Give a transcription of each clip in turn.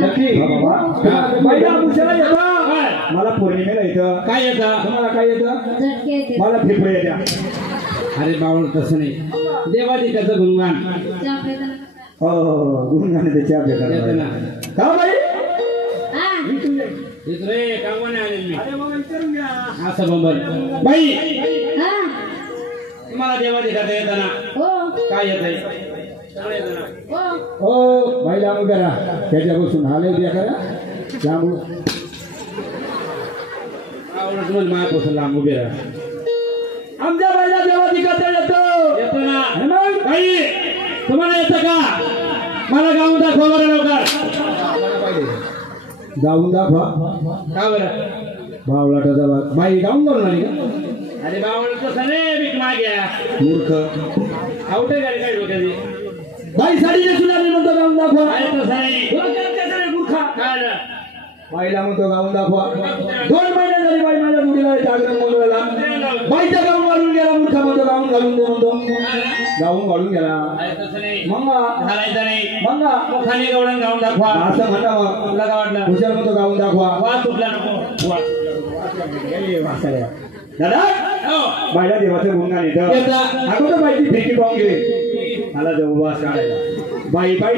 नक्की बाबा बाईला पुढच्याला येतं मला पौर्णिमेला येतं काय येतं तुम्हाला काय येतं मला फेफडे येत्या अरे बावळ तसं नाही देवाधिकाचं गुणगान हो गुणगान त्याच्या येतं ना का बाई रे कामाने आले मी अरे बाबा विचारून घ्या असं बंबर बाई तुम्हाला देवाधिकाचं येतं ना काय येत आहे हो बाई लांब करा त्याच्यापासून हाले द्या करा लांब आवडत मायापासून लांब उभे राहा आमच्या बाईला देवाधिकाचं येतो ना मग बाई तुम्हाला येतं का मला गाऊन दाखवा बरं लवकर गाऊन दाखवा का बरं भावलाटाचा भाग बाई गाऊन बोलणार नाही का अरे बावळ तसं नाही भीक माग्या मूर्ख आवटे गाडी काय डोक्याची बाई साडी नेसून आली म्हणतो गाऊन दाखवा अरे तसं नाही तुला काय त्याचं रे मूर्खा काय झालं? बाईला म्हणतो गाऊन दाखवा 2 महिने झाली बाई माझ्या मुलीला जागरण बोलवायला बाईचा गाऊन वाढून गेला मूर्खा म्हणतो गाऊन घालून दे म्हणतो गाऊन वाढून गेला अरे तसं नाही मग घालायचं नाही मग खाली गवळण गाऊन दाखवा असं म्हणा तुला काय वाटलं हुशार म्हणतो गाऊन दाखवा वा तुटला नको वा. दादा हो. बाईला देवाचं गुणगान येतं येतं. अगोदर बाईची फेकी पाहून घे मला जवळ वास काढायला बाई बाई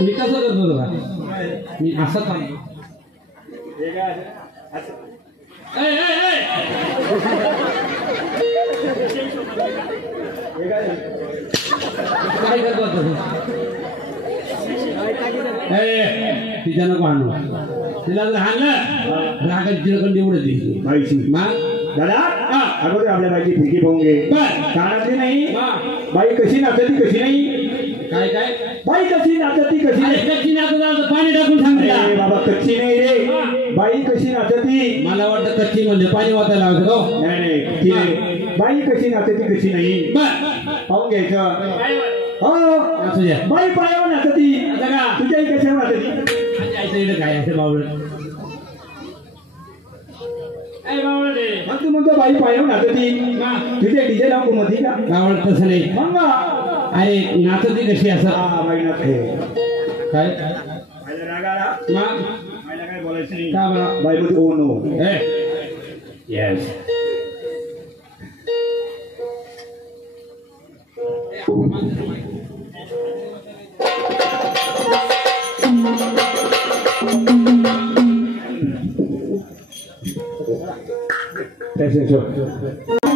मी कसं करतो तुला मी असं थांबतो काय करतो तिच्या नको आणू तिला जर हाणलं रागात तिला एवढं दिली बाईची मग दादा अगोदर आपल्या बाईची फेकी पाहून घे कानातली नाही बाई कशी नाचती कशी नाही काय काय बाई कशी नाचती कशी नाही कच्ची नाचत पाणी टाकून सांगितलं बाबा कच्ची नाही रे बाई कशी नाचती मला वाटतं कच्ची म्हणजे पाणी वाचायला हवं का नाही नाही बाई कशी नाचती कशी नाही पाहून घ्यायचं हो असू द्या बाई पायावर नाचती का तुझ्याही कशावर नाचती काय असं बावळ मग तू म्हणतो बाई पायावर नाचती तुझ्या डीजे लावून मध्ये का बावळ तसं नाही मग अरे नाचती कशी असं बाई नाचते काय रागाला मग काय बोलायचं नाही का बरं बाई मध्ये oh no yes That's it.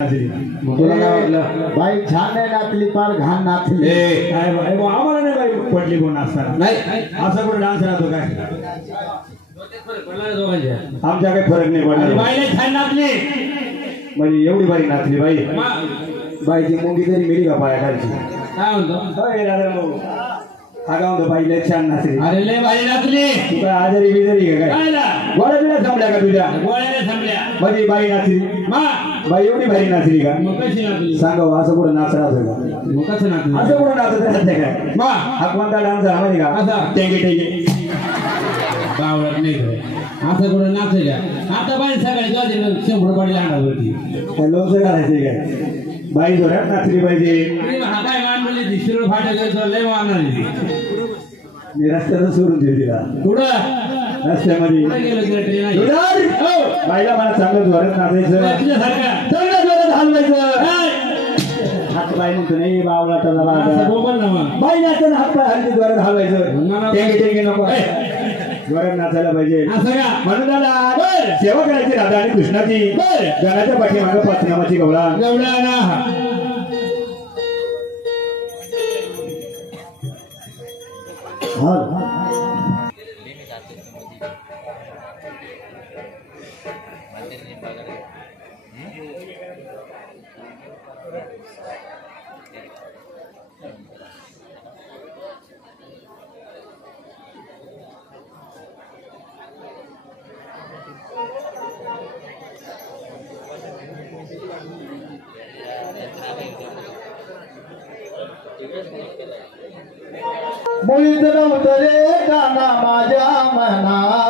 तुला काय वाटलं? बाई छान आहे नाचली पार घाण नाचली. काय बाई आम्हाला नाही बाई पडली कोण असताना नाही असा कुठे डान्स राहतो काय पडला दोघांच्या आमच्या काही फरक नाही आणि पडला बाईला छान नाचले म्हणजे एवढी बारी नाचली बाई मग बाईची मुंगी तरी मिली का पाया खालची काय म्हणतो होय दादा भाऊ हा का म्हणतो बाई लय छान नाचली अरे लय भारी नाचले तू काय आजारी बिजारी का काय काय ना गोळ्या बिळ्या थांबल्या का तुझ्या गोळ्याने थांबल्या म्हणजे बाई नाचली मग बाई एवढी भारी नाचली का मग कशी नाचली सांगा असं कुठं नाच राहतो का मग कसं नाचली असं कुठं नाचत राहते काय मग हा कोणता डान्स आहे माहिती का असा? टेंगे टेंगे बावळत नाही खरं असं कुठं नाचल्या आता बाई सकाळी गादी 100 रुपये लांडा होती काय लोणचं घालायचे काय बाई जोरात नाचली पाहिजे हा काय मांडली ती शिरोळ फाट्याचं लय मारणारी मी रस्त्यातच सोडून दिली तिला कुठं रस्त्यामध्ये कुठं गेलं तिला ट्रेन आहे जोरात! हो बाईला मला चांगलं जोरात नाचायचं तुझ्यासारखं चांगलं जोरात हलवायचं काय? हात बाई म्हणतो नाही बावला त्याला असं बाबा बोल ना मग बाई नाचताना हात पाय हलते जोरात हलवायचं मला- टेंगे टेंगे नको जोरात नाचायला पाहिजे असं का म्हणून दादा बर. सेवा करायची राधा आणि कृष्णाची बर. गणाच्या पाठीमागं पाचनामाची गवळा गवळा ना मुळीच नव्हतं रे गाणं माझ्या मनात.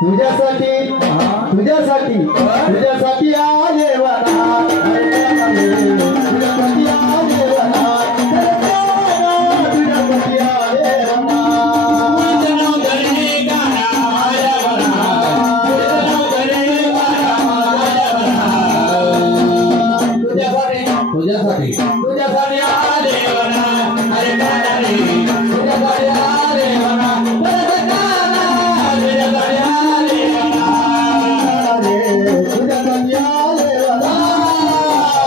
तुझ्यासाठी तुझ्यासाठी तुझ्यासाठी आले वनात. तुझ्यासाठी आले वनात. तुझ्यासाठी आले तुझ्यासाठी तुझ्यासाठी आले वना अरे कानारी तुझ्यासाठी आले वना तुझ्यासाठी आले वना तुझ्यासाठी आले वनात.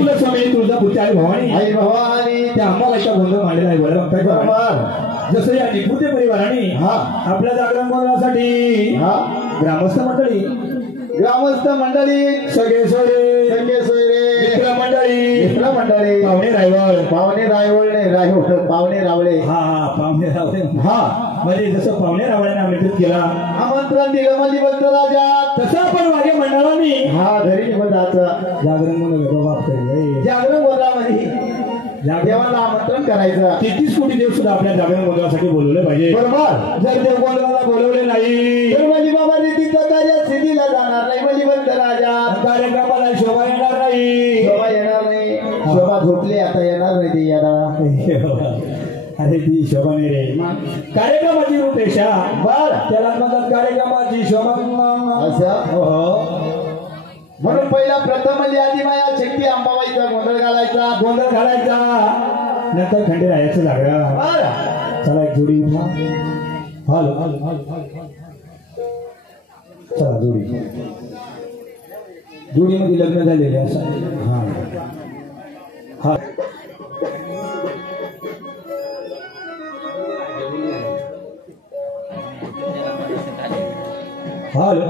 कुलस्वामी तुळजापूरची आई भवानी आई भवानी त्या अंबाबाईचा गोंधळ मांडलेला आहे बोला बघताय का? बरोबर जसं या निपुण परिवाराने हा आपल्या जागरण गोंधळासाठी हा ग्रामस्थ मंडळी ग्रामस्थ मंडळी सगळे सोयरे संजय सोयरे मित्र मंडळी मित्र मंडळी पाहुणे रायवळ पावणे रायवळ पावणे रावळे हा पाहुणे रावळे हा म्हणजे जसं पाहुणे रावळ्यांना आमंत्रित केला आमंत्रण दिलं मलिबंध राजा तसं आपण वाघे मंडळाने हा घरी निबंधाचं जागरण गोंधळ बाप करे जागरण गोंधळामध्ये देवाला आमंत्रण करायचं 33 कोटी देव सुद्धा आपल्या जागरण गोंधळासाठी बोलवले पाहिजे. बरोबर जर देव गोंधळाला बोलवले नाही तर मलिबाबा रीतीचं कार्य सिद्धीला जाणार नाही मलिबंध राजा कार्यक्रमाला शोभा येणार नाही. शोभा येणार नाही शोभा झोपली आता येणार नाही ती येणार अरे ती शोभा नाही रे कार्यक्रमाची रूपरेषा बर त्याला म्हणतात कार्यक्रमाची शोभा. असं हो म्हणून पहिला प्रथम आधी माया शक्ती अंबाबाईचा गोंधळ घालायचा गोंधळ घालायचा नंतर खंडेरायाचं जागरण. बर चला एक जोडी उठा. हॅलो चला जोडी जोडीमध्ये लग्न झालेले असं हा हा हॅलो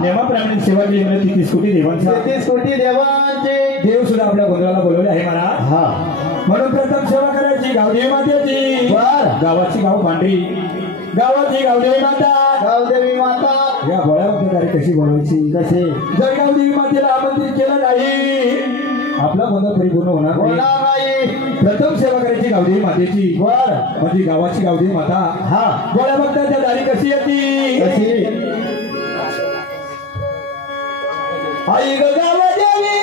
नेमाप्रमाणे सेवा केली म्हणजे 30 कोटी देवांचा 30 कोटी देवांचे देव सुद्धा आपल्या गोंधळाला बोलवले आहे मला. म्हणून प्रथम सेवा करायची गावदेवी मातेची. गावाची गाव पांढरी गावाची गावदेवी माता. गावदेवी माता या बोळ्यामध्ये कशी बोलवायची कसे जर गावदेवी मातेला आमंत्रित केलं नाही आपला गोंधळ परिपूर्ण होणार नाही. प्रथम सेवा करायची गावदेवी मातेची. म्हणजे गावाची गावदेवी माता. बोळ्या भक्तांच्या दारी कशी येते कशी आई ग गावदेवी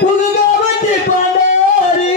तुझ गावाची पांढरी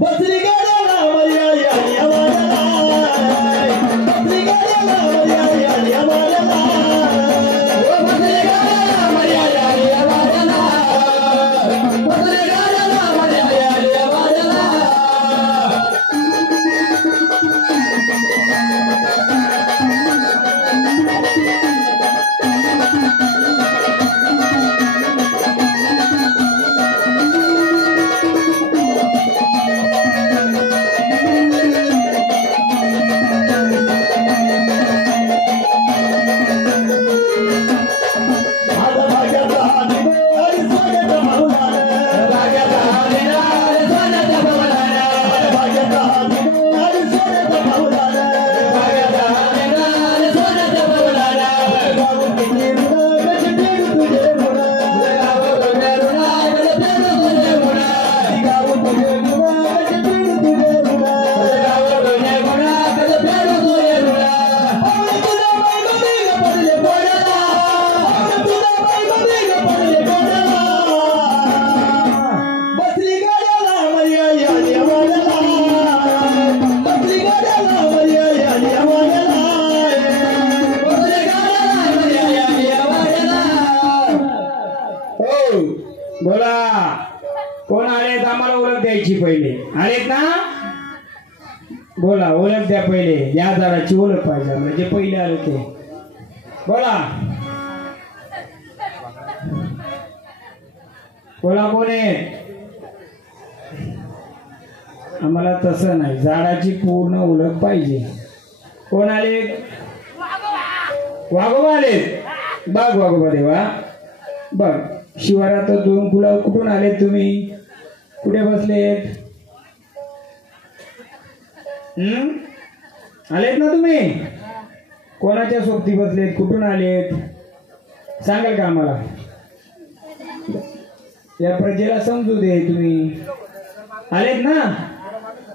बसली गाड्याला मर्या या वाड्याला बसली गाड्याला मर्या या वाड्याला बसली गाड्याला मर्या या वाड्याला बसली गाड्याला मर्या या वाड्याला बोला कोण आलेत आम्हाला ओळख द्यायची पहिले आलेत ना बोला ओळख द्या पहिले या दाराची ओळख पाहिजे म्हणजे पहिले आले ते बोला बोला कोण आहे आम्हाला तसं नाही झाडाची पूर्ण ओळख पाहिजे कोण आले वाघोबा आलेत बघ वाघोबा देवा बघ शिवारात दोन फुलं कुठून आलेत तुम्ही कुठे बसलेत आलेत ना तुम्ही कोणाच्या सोबती बसलेत कुठून आलेत सांगाल का आम्हाला या प्रजेला समजू दे तुम्ही आलेत ना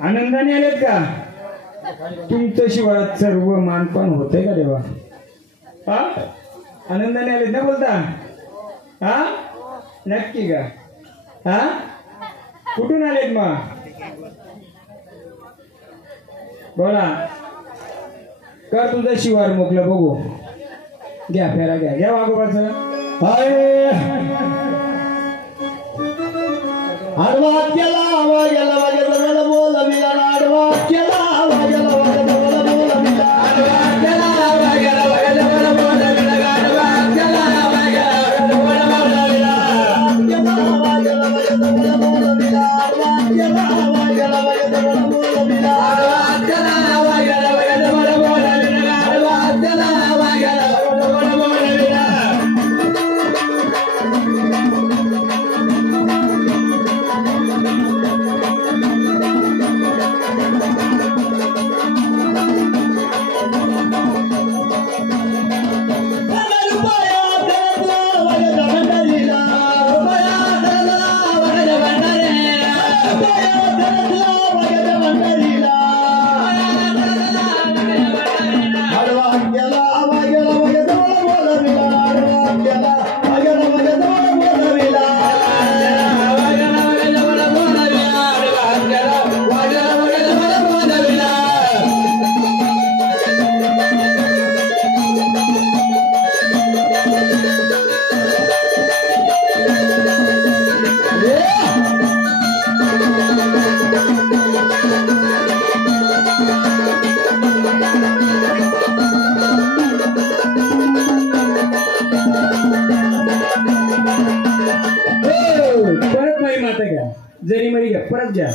आनंदाने आलेत का तुमचं शिवारात सर्व मानपान होतंय का देवा हा आनंदाने आलेत ना बोलता हा नक्की का हा कुठून आलेत मग बोला कर तुझं शिवार मोकलं बघू घ्या फेरा घ्या घ्या वाघोबाचं आडवा केला वाग्याला वाग्याला बोलविला आडवा केला वाग्याला वाग्याला बोलविला आडवा केला वाग्याला वाग्याला बोलविला आडवा केला वाग्याला बोलविला केला वाग्याला वाग्याला बोलविला आडवा केला वाग्याला वाग्याला बोलविला आडवा केला वाग्याला वाग्याला बोलविला आडवा केला वाग्याला बोलविला जरी मरी घ्या परत घ्या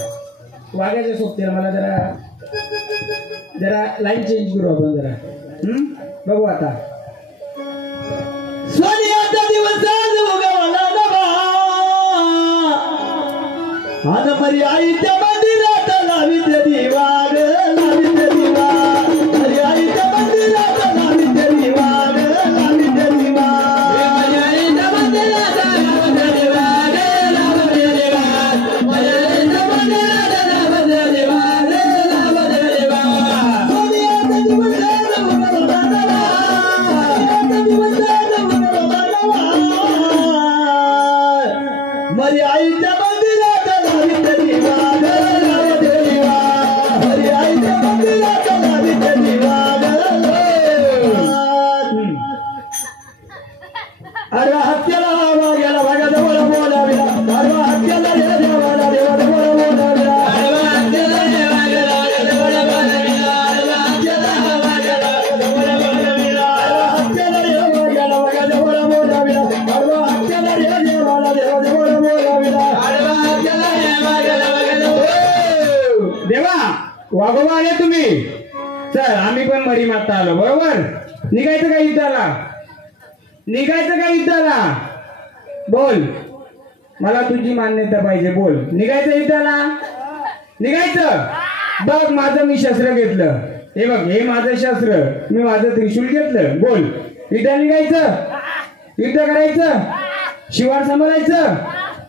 वाघाच्या सोबतीला मला जरा लाईन चेंज करू आपण जरा बघू आता सोनियाचा दिवस आज उगवला नवा आज मरी आईच्या मंदिरात लावित दिवा लावित दिवा मरी आईच्या मंदिरात लावित दिवा लावित दिवा आईच्या मंदिरात लावित दिवा मरी आईच्या मंदिरात लावित दिवा वाघोबा आले तुम्ही, चल आम्ही पण मरी माता आलो, बरोबर. निघायचं का युद्धाला, निघायचं का युद्धाला, बोल. मला तुझी मान्यता पाहिजे, बोल. निघायचं युद्धाला, निघायचं. बघ माझं मी शस्त्र घेतलं, हे बघ हे माझं शस्त्र, मी माझं त्रिशूल घेतलं, बोल. युद्धाला निघायचं, युद्ध करायचं, शिवार सांभाळायचं.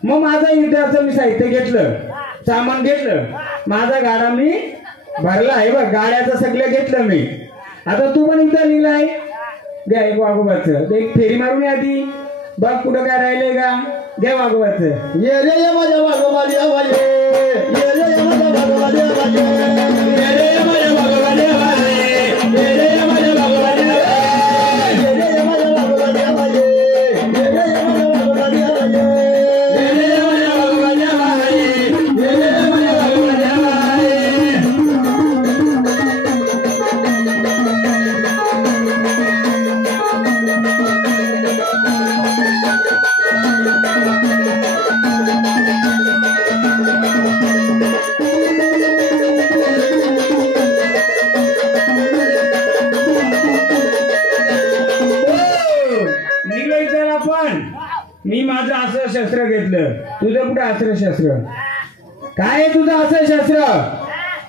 मग माझं युद्धाचं मी साहित्य घेतलं, सामान घेतलं, माझा गाडा मी भरला, हे बघ गाड्याचं सगळं घेतलं मी. आता तू पण युद्धाला निघलाय, घ्या एक वाघोबाचं एक फेरी मारून या आधी, बघ कुठं काय राहिलंय का, घ्या वाघोबाचं. ये रे ये माझ्या वाघोबा देवा ये, ये रे ये माझ्या वाघोबा देवा ये, ये रे ये माझ्या वाघोबा देवा ये, ये रे ये माझ्या वाघोबा देवा ये, ये रे ये माझ्या वाघोबा देवा ये, ये रे ये माझ्या वाघोबा देवा ये, ये रे ये माझ्या वाघोबा देवा ये, ये रे ये माझ्या वाघोबा देवा ये. निघलोय तर आपण, मी माझं असं शस्त्र घेतलं, तुझं कुठं अस्त्र शस्त्र, काय आहे तुझं असं शस्त्र,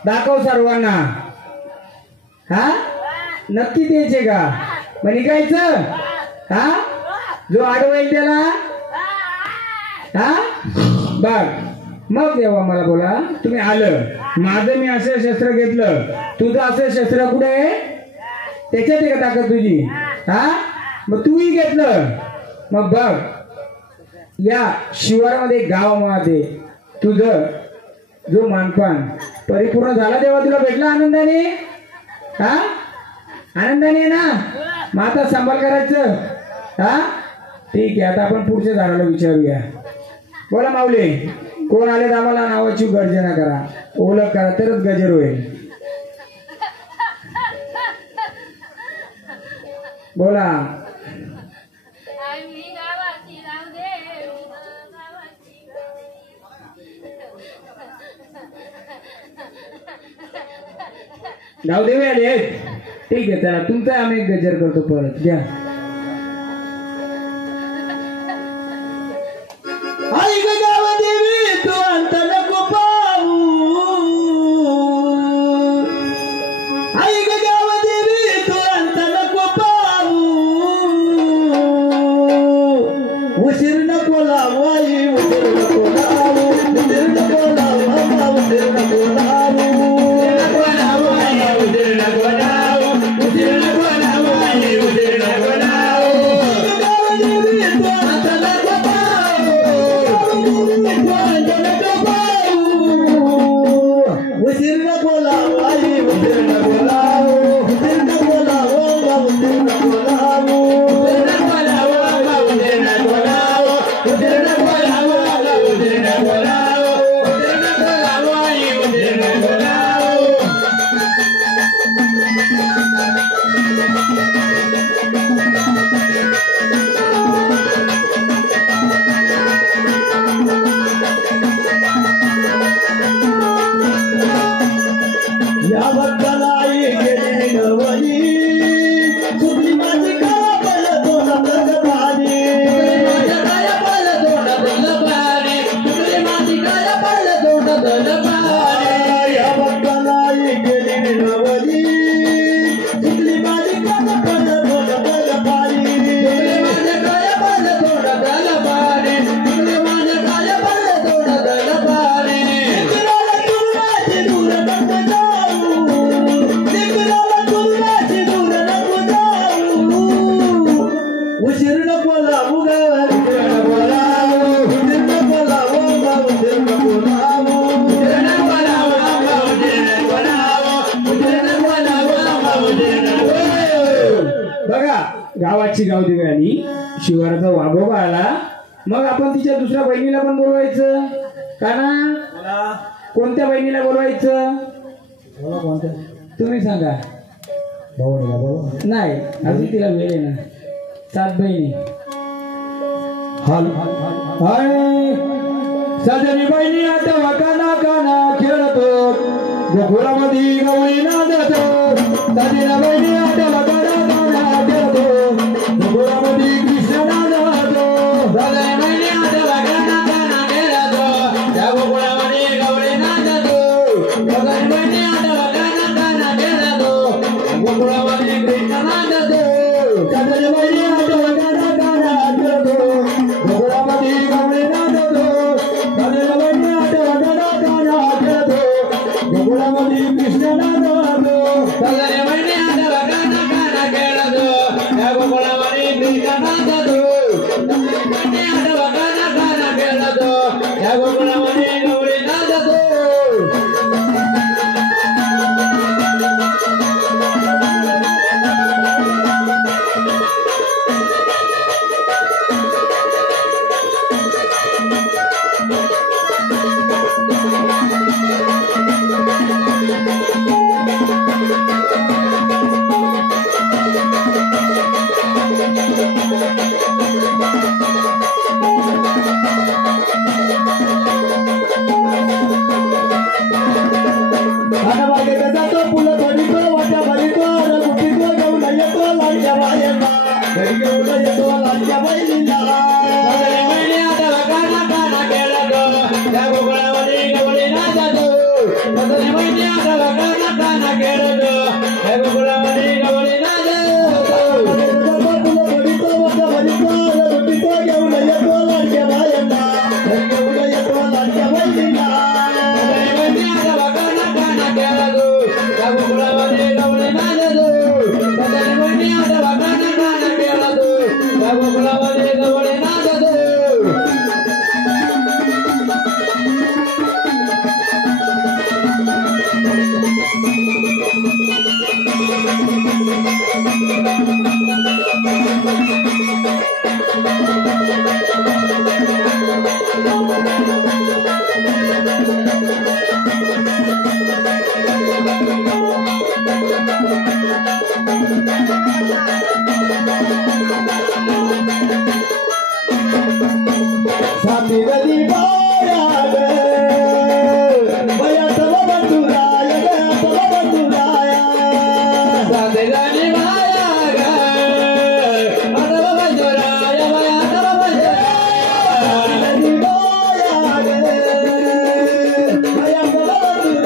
दाखव सर्वांना. हा नक्की द्यायचे का, मग निघायचं. हा जो आडवाईल त्याला, हा बघ. मग तेव्हा मला बोला, तुम्ही आलं, माझं मी असं शस्त्र घेतलं, तुझं असं शस्त्र कुठे आहे, त्याच्यात आहे का ताकद तुझी, हा मग तूही घेतलं. मग बघ या शिवारामध्ये गावामध्ये तुझं जो मानपान परिपूर्ण झाला तेव्हा तुला भेटला आनंदाने, हा आनंदाने ना. मग आता सांभाळ करायचं, हा ठीक आहे. आता आपण पुढच्या झाडाला विचारूया. बोला माऊली, कोण आले आम्हाला नावाची गर्जना करा, ओळख करा, तरच गजर होईल. बोला. गावदेवी आले, ठीक आहे. चला तुमचा आम्ही एक गजर करतो परत, घ्या. आई ग गावदेवी तू अंत नको पाहू, आई ग गावदेवी तू अंत नको पाहू, उशीर नको लावू आई, उशीर नको लावू, उशीर नको लावू अम्मा, उशीर नको लावू, उशीर नको लावू, उशीर नको लावू, उशीर नको लावू. गावदेवी तू अंत नको पाहू, तू अंत नको पाहू, उशीर नको लावू आई, उशीर नको लावू, उशीर नको लावू अम्मा, उशीर नको लावू, उशीर नको लावू, उशीर नको लावू, उशीर नको लावू, उशीर नको लावू, उशीर नको लावू, उशीर नको लावू. या भक्ताला आई गेली नवली, सुटली माझी काळा पडला तोंडात पाणी, माझ्या काळ्या पडलं तोंडात पाणी, तुझे माझी काळ्या पडलं तोंडात पाणी. या भक्ताला आई गेली नवली, सुटली माझी काळा पडला तोंडात पाणी, तुझे माझ्या काळ्या पडलं तोंडात पाणी, तुझे माझ्या काळ्या पडलं तोंडात पाणी. लेकराला तुरुणाची दूर नको जाऊ, लेकराला तुरुणाची दूर नको जाऊ, उशीर नको लावू ग, उशीर नको लावू, उशीर नको लावू ग, उशीर नको लावू, उशीर नको लावू, उशीर नको लावू, उशीर नको लावू, उशीर नको लावू. बघा गावाची गावदेवी आली, शिवाराचा वाघोबा आला. मग आपण तिच्या दुसऱ्या बहिणीला पण बोलवायचं का ना. कोणत्या बहिणीला बोलवायचं तुम्ही सांगा. नाही अजून तिला वेळ आहे ना, 7 बहिणी. सजनी बहिणी आता काना काना खेळतो, गोकुळामध्ये गवळी नाचतो दादीला बहिणी आठवा गाणा गाणा आठवतो गोकुळामध्ये कृष्ण नाचतो दादाला बहिणी आठवा गाणा गाणा खेळतो त्या गोकुळामध्ये गवळी नाचतो दादाला बहिणी आठवा गाणा गाणा खेळतो गोकुळामध्ये कृष्ण नाचतो दादीला बहिणी आठवा गाणा गाणा आठवतो गोकुळामध्ये गवळी नाचतो दादीला बहिणी आठवा गाणा गाणा आठवतो गोकुळामध्ये कृष्ण नाचतो दादाला बहिणी आठवा गाणा गाणा खेळतो त्या गोकुळामध्ये कृष्ण नाचतो दादाला बहिणी आठवा गाणा गाणा खेळतो त्या गोकुळामध्ये गवळी नाचतो मागे जातो फुलं भरितो वाट्या भरितो गुटीतो घेऊन येतो लाडक्या बायका घरी घेऊन येतो लाडक्या बहिणीला दादाला बहिणी आठवा गाणा गाणा खेळतो त्या गोकुळामध्ये गवळी नाचतो दादाला बहिणी आठवा गाणा गाणा खेळतो त्या गोकुळामध्ये गवळी नाचतो फुलं भरितो वाट्या भरितो गुटीतो घेऊन येतो लाडक्या बायका घरी घेऊन येतो लाडक्या बहिणीला दादाला बहिणी आठवा गाणा गाणा खेळतो त्या गोकुळामध्ये गवळी नाचतो दादाला बहिणी आठवा गाणा गाणा खेळतो त्या गोकुळामध्ये गवळी नाचतो साथी गली बाळाग बया तव बंधुराय गया तव बंधुराय दादाला माया ग आठवा बंधुराय बाया आठवा बंधुराय गली बाळाग बया तव बंधुराय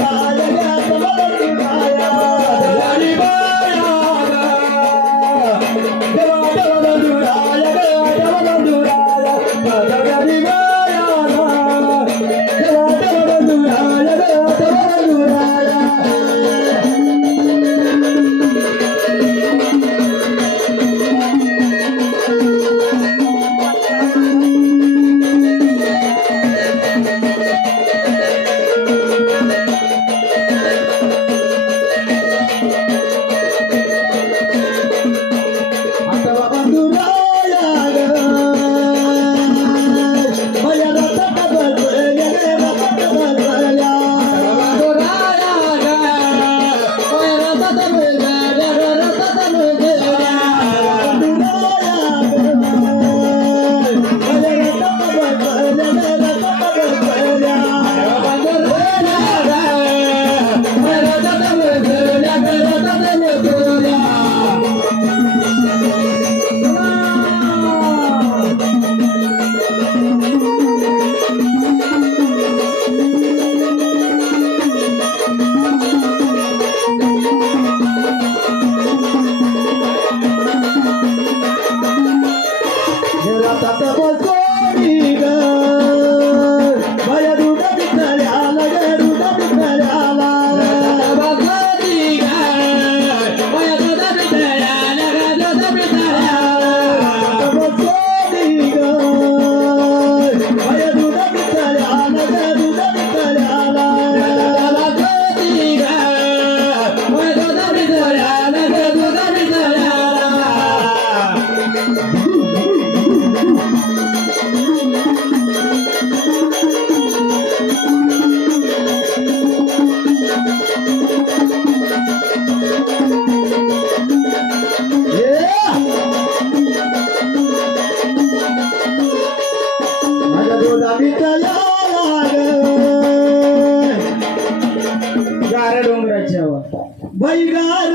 बैगार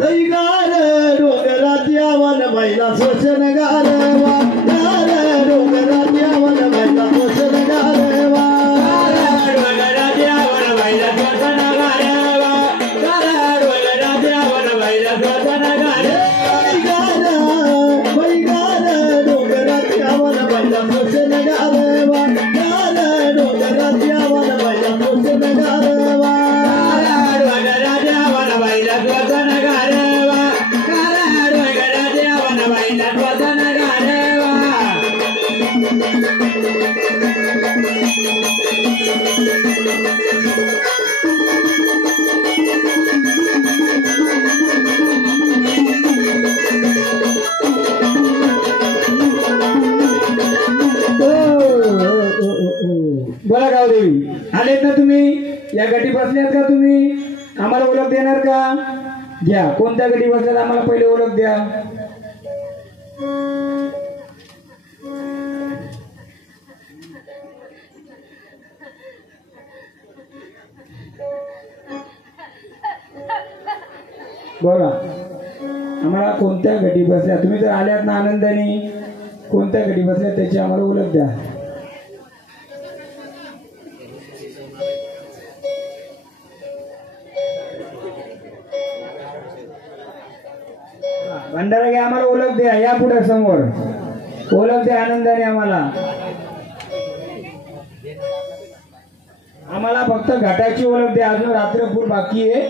लईगार डोंगरात यावन बैला शोषण गारवा डोंगरात यावन बैला शोषण गारवा डोंगरात यावन बैला शोषण गारवा डोंगरात यावन बैला शोषण बैगार डोंगरात यावन बैला शोषण गारवा डोंगरात यावन बैला शोषण गारवा बोला गावदेवी आलेत ना तुम्ही या गटी बसल्यात का तुम्ही आम्हाला ओळख देणार का घ्या कोणत्या गटी बसल्यात आम्हाला पहिले ओळख द्या बोला आम्हाला कोणत्या गटी बसल्या तुम्ही जर आल्यात ना आनंदाने कोणत्या गटी बसल्या त्याची आम्हाला ओळख द्या भंडारा घ्या आम्हाला ओळख द्या या पुढे समोर ओळख द्या आनंदाने आम्हाला फक्त घाटाची ओळख द्या अजून रात्रपूर बाकी आहे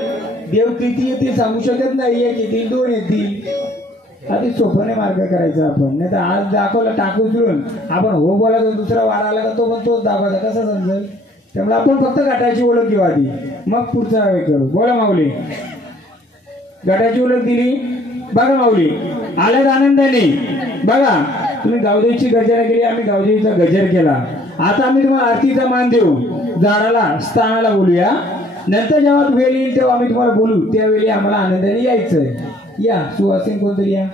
देव किती येतील सांगू शकत नाही एक येतील दोन येतील आधी सोपने मार्ग करायचा आपण नाही तर आज दाखवलं टाकू उचलून आपण हो बोलायचं दुसरा वार आला का तो पण तोच दाखवायचा कसा समजेल त्यामुळे आपण फक्त घाटाची ओळख घेऊ आधी मग पुढचा वेळ करू बोला माऊली घाटाची ओळख दिली बघा माऊली आल्यात आनंदाने बघा तुम्ही गावदेवीची गजरा केली आम्ही गावदेवीचा गजर केला आता आम्ही तुम्हाला आरतीचा मान देऊ झाडाला स्थानाला बोलूया नंतर जेव्हा वेळ येईल तेव्हा आम्ही तुम्हाला बोलू त्यावेळी आम्हाला आनंदाने यायचंय या सुवासीन कोणतरी या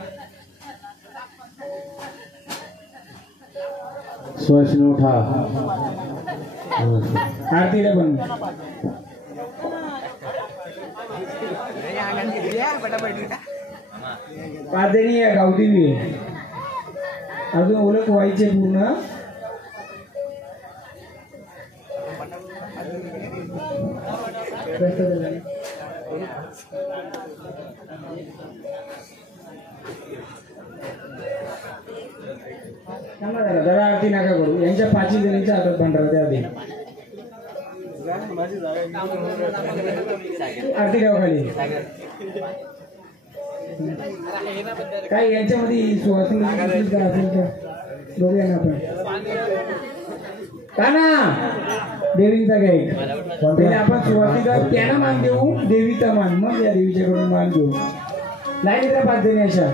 सुवासीन उठा आरतीला पण पादरी आहे गावदेवी आहे अजून ओळख व्हायचे पूर्ण जरा आरती नका करू यांच्या 5 जणींच्या हातात भंडारा त्या आधी आरती गाव खाली काय यांच्यामध्ये सुवासिनी असेल का बघूया ना आपण का ना देवीचा गाईड पहिले आपण सुवासिका त्यांना मान देऊ देवीचा मान मग या देवीच्याकडून मान घेऊ लाईन येत्या 5 जणी अशा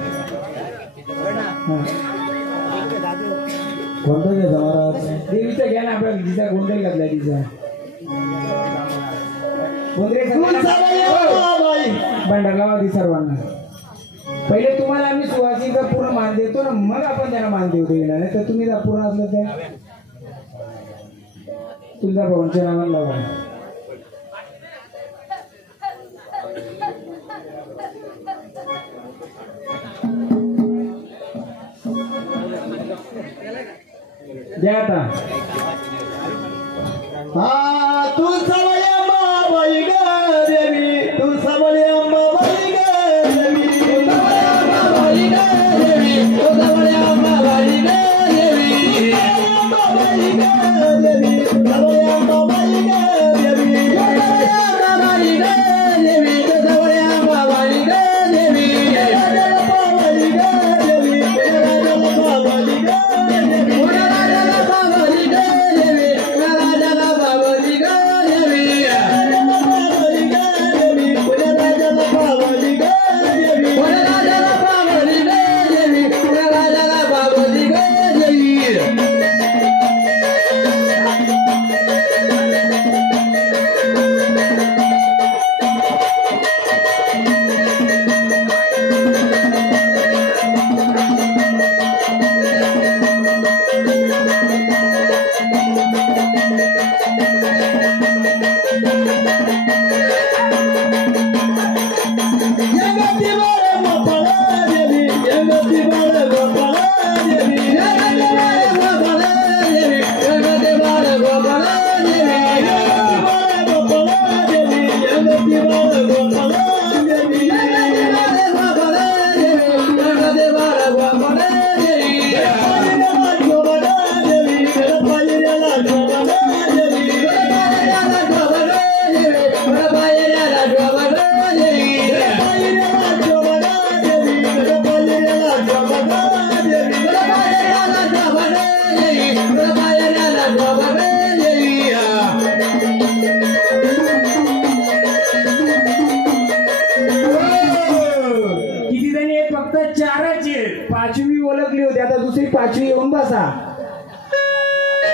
कोणता घ्यायचा महाराज देवीचा घ्या ना आपल्या तिचा गोंधळ घातला तिचा भंडार लावा ती सर्वांना पहिले तुम्हाला आम्ही सुवासिका पूर्ण मान देतो ना मग आपण त्यांना मान देऊ देणार नाही तर तुम्ही पूर्ण असलं त्या तुझ्या भाऊंच्या नावाला लावा द्या आता तू सबळे अंबाबाई ग देवी तू सबळे अंबाबाई ग देवी तू सबळे अंबाबाई ग देवी तू सबळे अंबाबाई ग देवी अंबाबाई ग देवी सबळे अंबाबाई ग देवी अंबाबाई ग देवी तू सबळे अंबाबाई ग देवी अंबाबाई ग देवी अंबाबाई ग देवी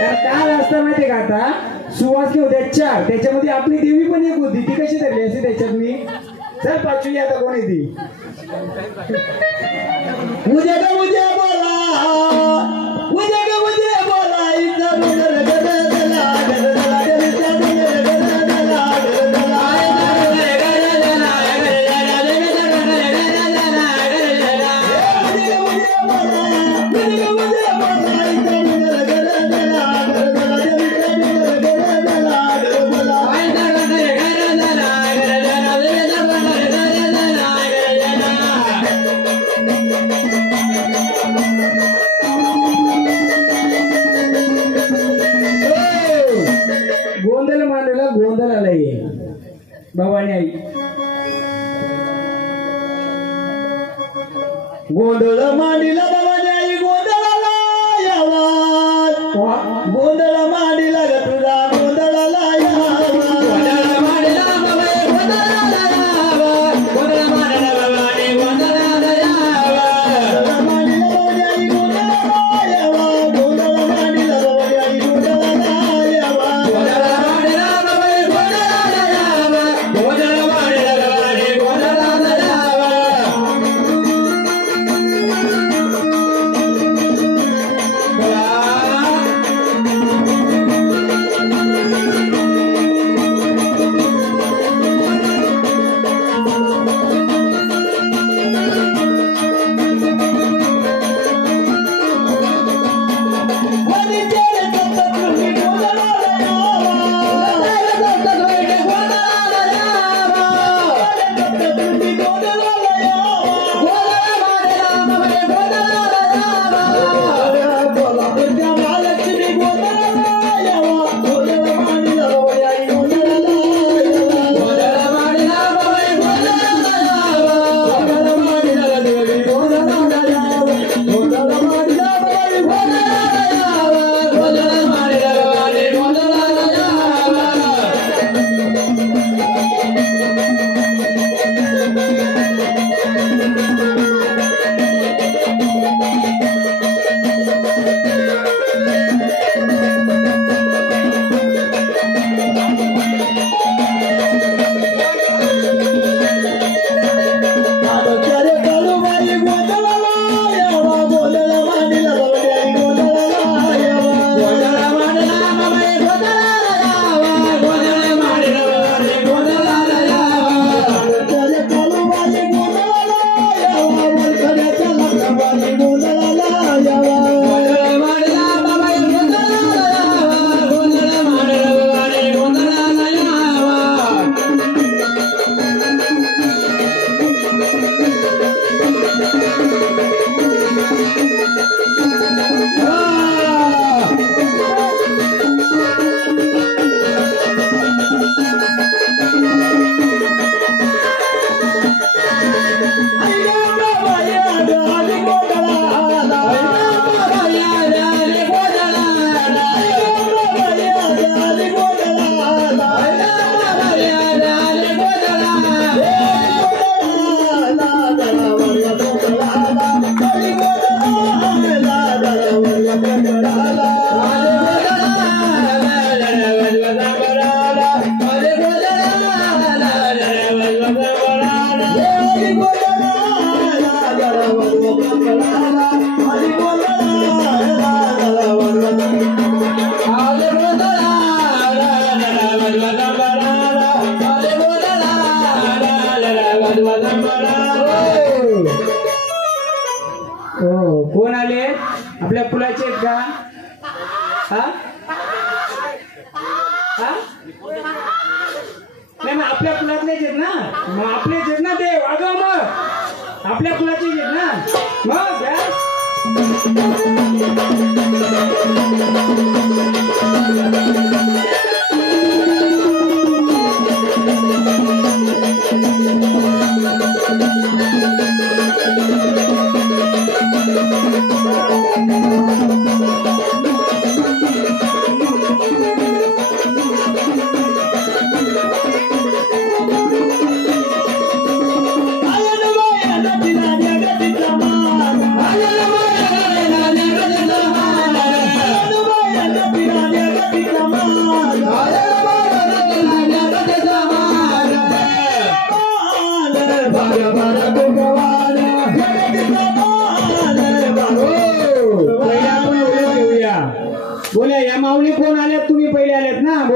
काय असतं माहितीये का आता सुवासनी होत्या 4 त्याच्यामध्ये आपली देवी पण एक होती ती कशी धरली असे त्याच्यात मी चल पाचवी आता कोण आहे ती मुझे बोला इतना गोंधळ मांडला गोंधळ आलाय भवानी आई गोंधळ मांडीला बाबाने आई गोंधळाला यावा गोंधळ मांडीला ग तुझा गोंधळाला यावा गोंधळ मांडीला बाबा गोंधळाला यावा गोंधळ मांडीला बाबाने गोंधळाला यावा गोंधळ मांडीला बाबाने आई गोंधळाला यावा गोंधळ मांडीला बाबाने आई गोंधळाला यावा गोंधळ मांडीला बाबाने गोंधळाला यावा गोंधळ मांडीला बाबाने गोंधळाला यावा कोण आले आपल्या फुलाचे आहेत का हा हा नाही मग आपल्या फुलातलेच आहेत ना मग आपलेच आहेत ना ते वाजवा मग आपल्या फुलाचे आहेत ना मग द्या. Bye.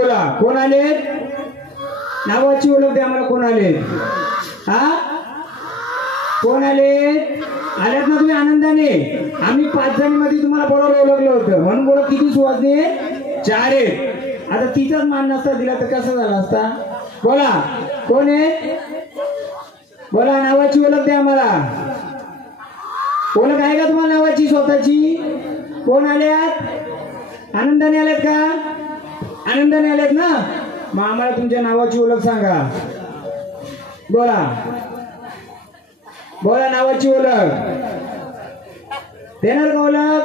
बोला कोण आले नावाची ओळख द्या मला कोण आले हा कोण आले आल्यात ना तुम्ही आनंदाने आम्ही 5 जणीमध्ये तुम्हाला बरोबर ओळखलं होतं म्हणून बोला किती सुवासनी 4 आहेत आता तिचाच मान नसता दिला तर कसं झाला असता बोला कोण आहे बोला नावाची ओळख द्या मला ओळख आहे का तुम्हाला नावाची स्वतःची कोण आल्यात आनंदाने आल्यात का आनंदाने आल्यात ना मग आम्हाला तुमच्या नावाची ओळख सांगा बोला बोला नावाची ओळख देणार का ओळख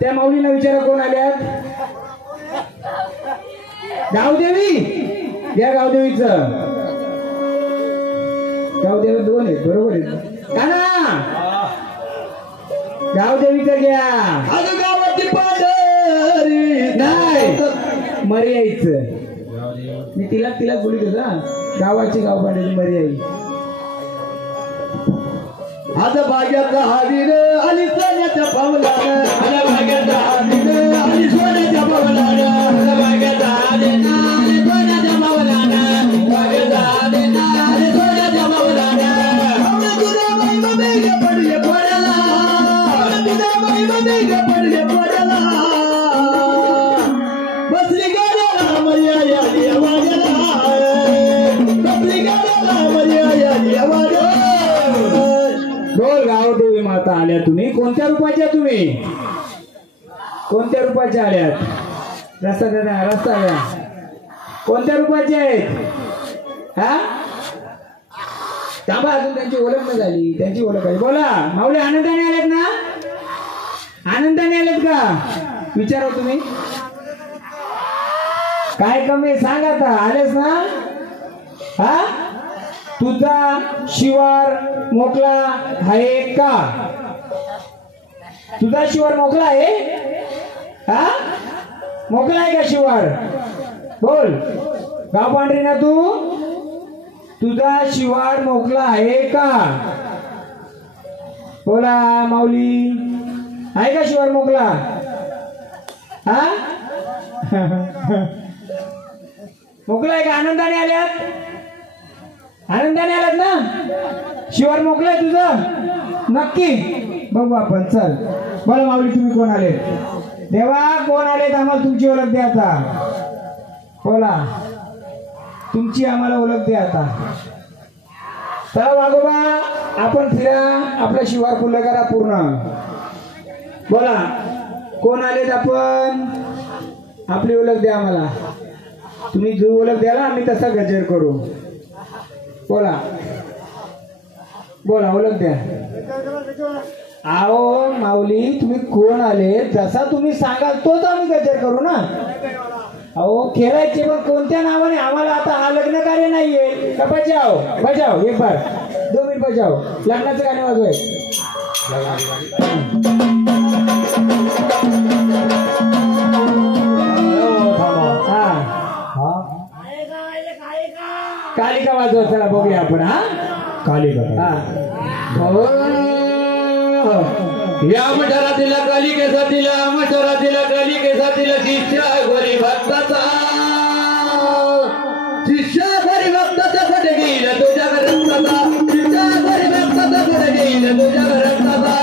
त्या माऊलीला विचारा कोण आल्यात गावदेवी घ्या गावदेवीचं गावदेवी 2 आहेत बरोबर आहे का ना गावदेवीचं घ्या अगं गावाची पांढरी नाही मर्याईचं मी तिला बोलित होता गावाची गाव पांढरी मर्याई आज भाग्याचा हवीर आणि सोन्याच्या पावलानं आज भाग्याचा हवीर आणि सोन्याच्या पावलानं आज भाग्याचा हवीर आणि सोन्याच्या पावलानं भाग्याचा हवीर आणि सोन्याच्या पावलानं तुझ्या महिमा वेग पडले पोराला तुझ्या महिमा वेग पडले पोराला बसली गाड्याला मर्या याली वाड्याला बसली गाड्याला मर्या याली वाड्याला बोल गावदेवी माता आल्या तुम्ही कोणत्या रूपाच्या तुम्ही कोणत्या रूपाच्या आल्यात रस्ता द्या रस्ता द्या कोणत्या रूपाच्या आहेत हा थांबा अजून त्यांची ओळख नाही झाली त्यांची ओळख आहे बोला माऊली आनंदाने आलेत ना आनंदाने आलेत का विचारा तुम्ही काय कमी सांग आता आलेस ना हा तुझा शिवार मोकळा आहे का तुझा शिवार मोकळा आहे हा मोकळा आहे का शिवार बोल गाव पांढरी ना तू तुझा शिवार मोकळा आहे का बोला माऊली आहे का शिवार मोकळा हा मोकळा आहे का आनंदाने आल्यात आनंदाने आलात ना शिवार मोकळाय तुझं नक्की बघू आपण चल बोला माऊली तुम्ही कोण आले देवा कोण आलेत आम्हाला तुमची ओळख द्या आता बोला तुमची आम्हाला ओळख द्या आता चला वागोबा आपण फिरा आपला शिवार फुलं करा पूर्ण बोला कोण आलेत आपण आपली ओळख द्या आम्हाला तुम्ही जो ओळख द्याला आम्ही तसा गजर करू बोला बोला ओळख द्या आओ माऊली तुम्ही कोण आले जसा तुम्ही सांगाल तोच आम्ही गजर करू ना अहो खेळायचे पण कोणत्या नावाने आम्हाला आता हा लग्न कार्य नाहीये का बजाव बजाव एक बार 2 मिनिट बजाव लग्नाचं गाणं वाजवाय कालिका वाजवा चला बघूया आपण हा कालिका हा या मठारातीला कालिकेसाठीला मठारातीला कालिकेसाठीला शिष्या घरी भक्ताचा शिष्या घरी भक्ताचा कडे गेला तुझ्या रक्ताचा शिष्या घरी भक्ताचा कडे गेला तुझ्या रक्ताचा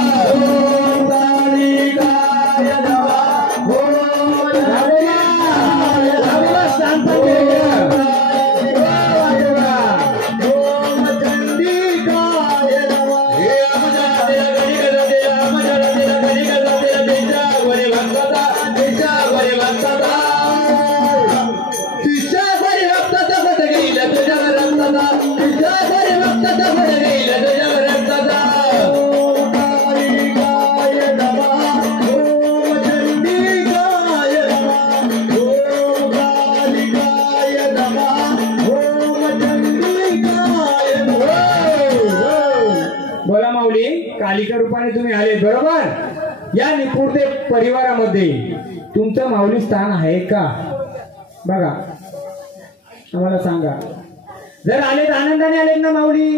कालिका रूपाने तुम्ही आले बरोबर या निपुणते परिवारामध्ये तुमचं माऊली स्थान आहे का बघा आम्हाला सांगा जर आले तर आनंदाने आले ना माऊली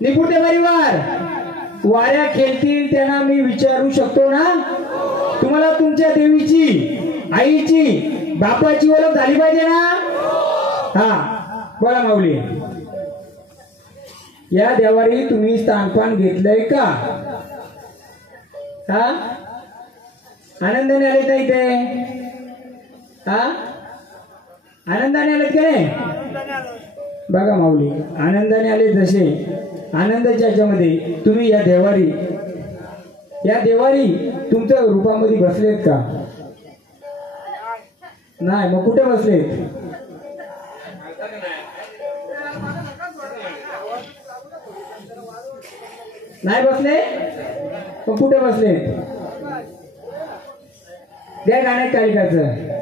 निपुणते परिवार वाऱ्या खेळतील त्यांना मी विचारू शकतो ना तुम्हाला तुमच्या देवीची आईची बापाची ओळख झाली पाहिजे ना. हा बोला माऊली. या देवारी तुम्ही स्थानपान घेतलंय का? हा आनंदाने आले का इथे? हा आनंदाने आलेत का नाही? बघा माऊली, आनंदाने आले जसे आनंदाच्या याच्यामध्ये तुम्ही या देवारी तुमच्या रूपामध्ये बसलेत का? नाही. मग कुठे बसलेत? नाही बसले. मग कुठे बसले? त्या गाण्यात कालिकाचं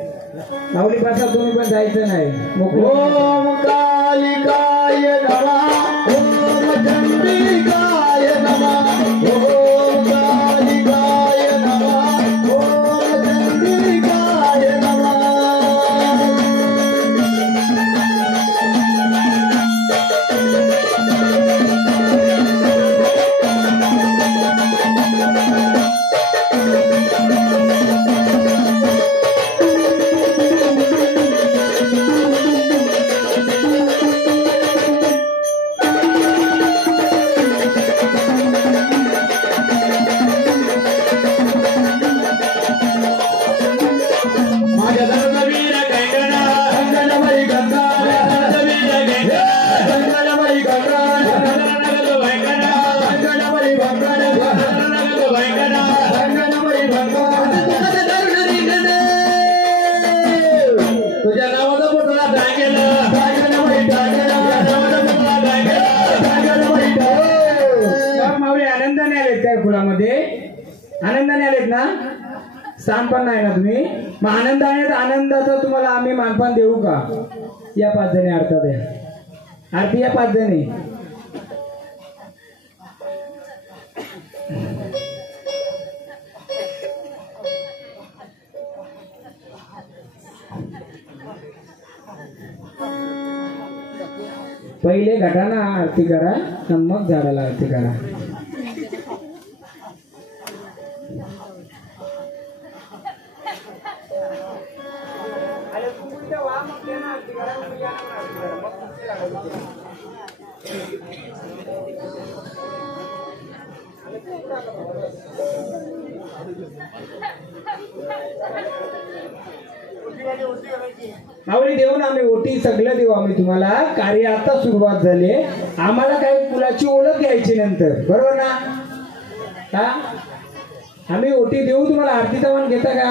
माऊली पासा तुम्ही पण जायचं नाही. ओम कालिकाय नमः ओम चंडिकाय नमः ओम कालिकाय नमः ओम चंडिकाय नमः. आनंदाने आलेत ना? स्थानपान नाही ना तुम्ही? मग आनंदाचा तुम्हाला आम्ही मानपान देऊ का? या 5 जणी आरतात आहे. आरती या 5 जणी. पहिले घटाना आरती करा, मग झाडाला आरती करा. माऊली देऊ ना आम्ही ओटी, सगळं देऊ आम्ही तुम्हाला. कार्य आता सुरुवात झाली. आम्हाला काही मुलाची ओळख घ्यायची नंतर, बरोबर ना? हा आम्ही ओटी देऊ तुम्हाला. आरतीचा मान घेता का?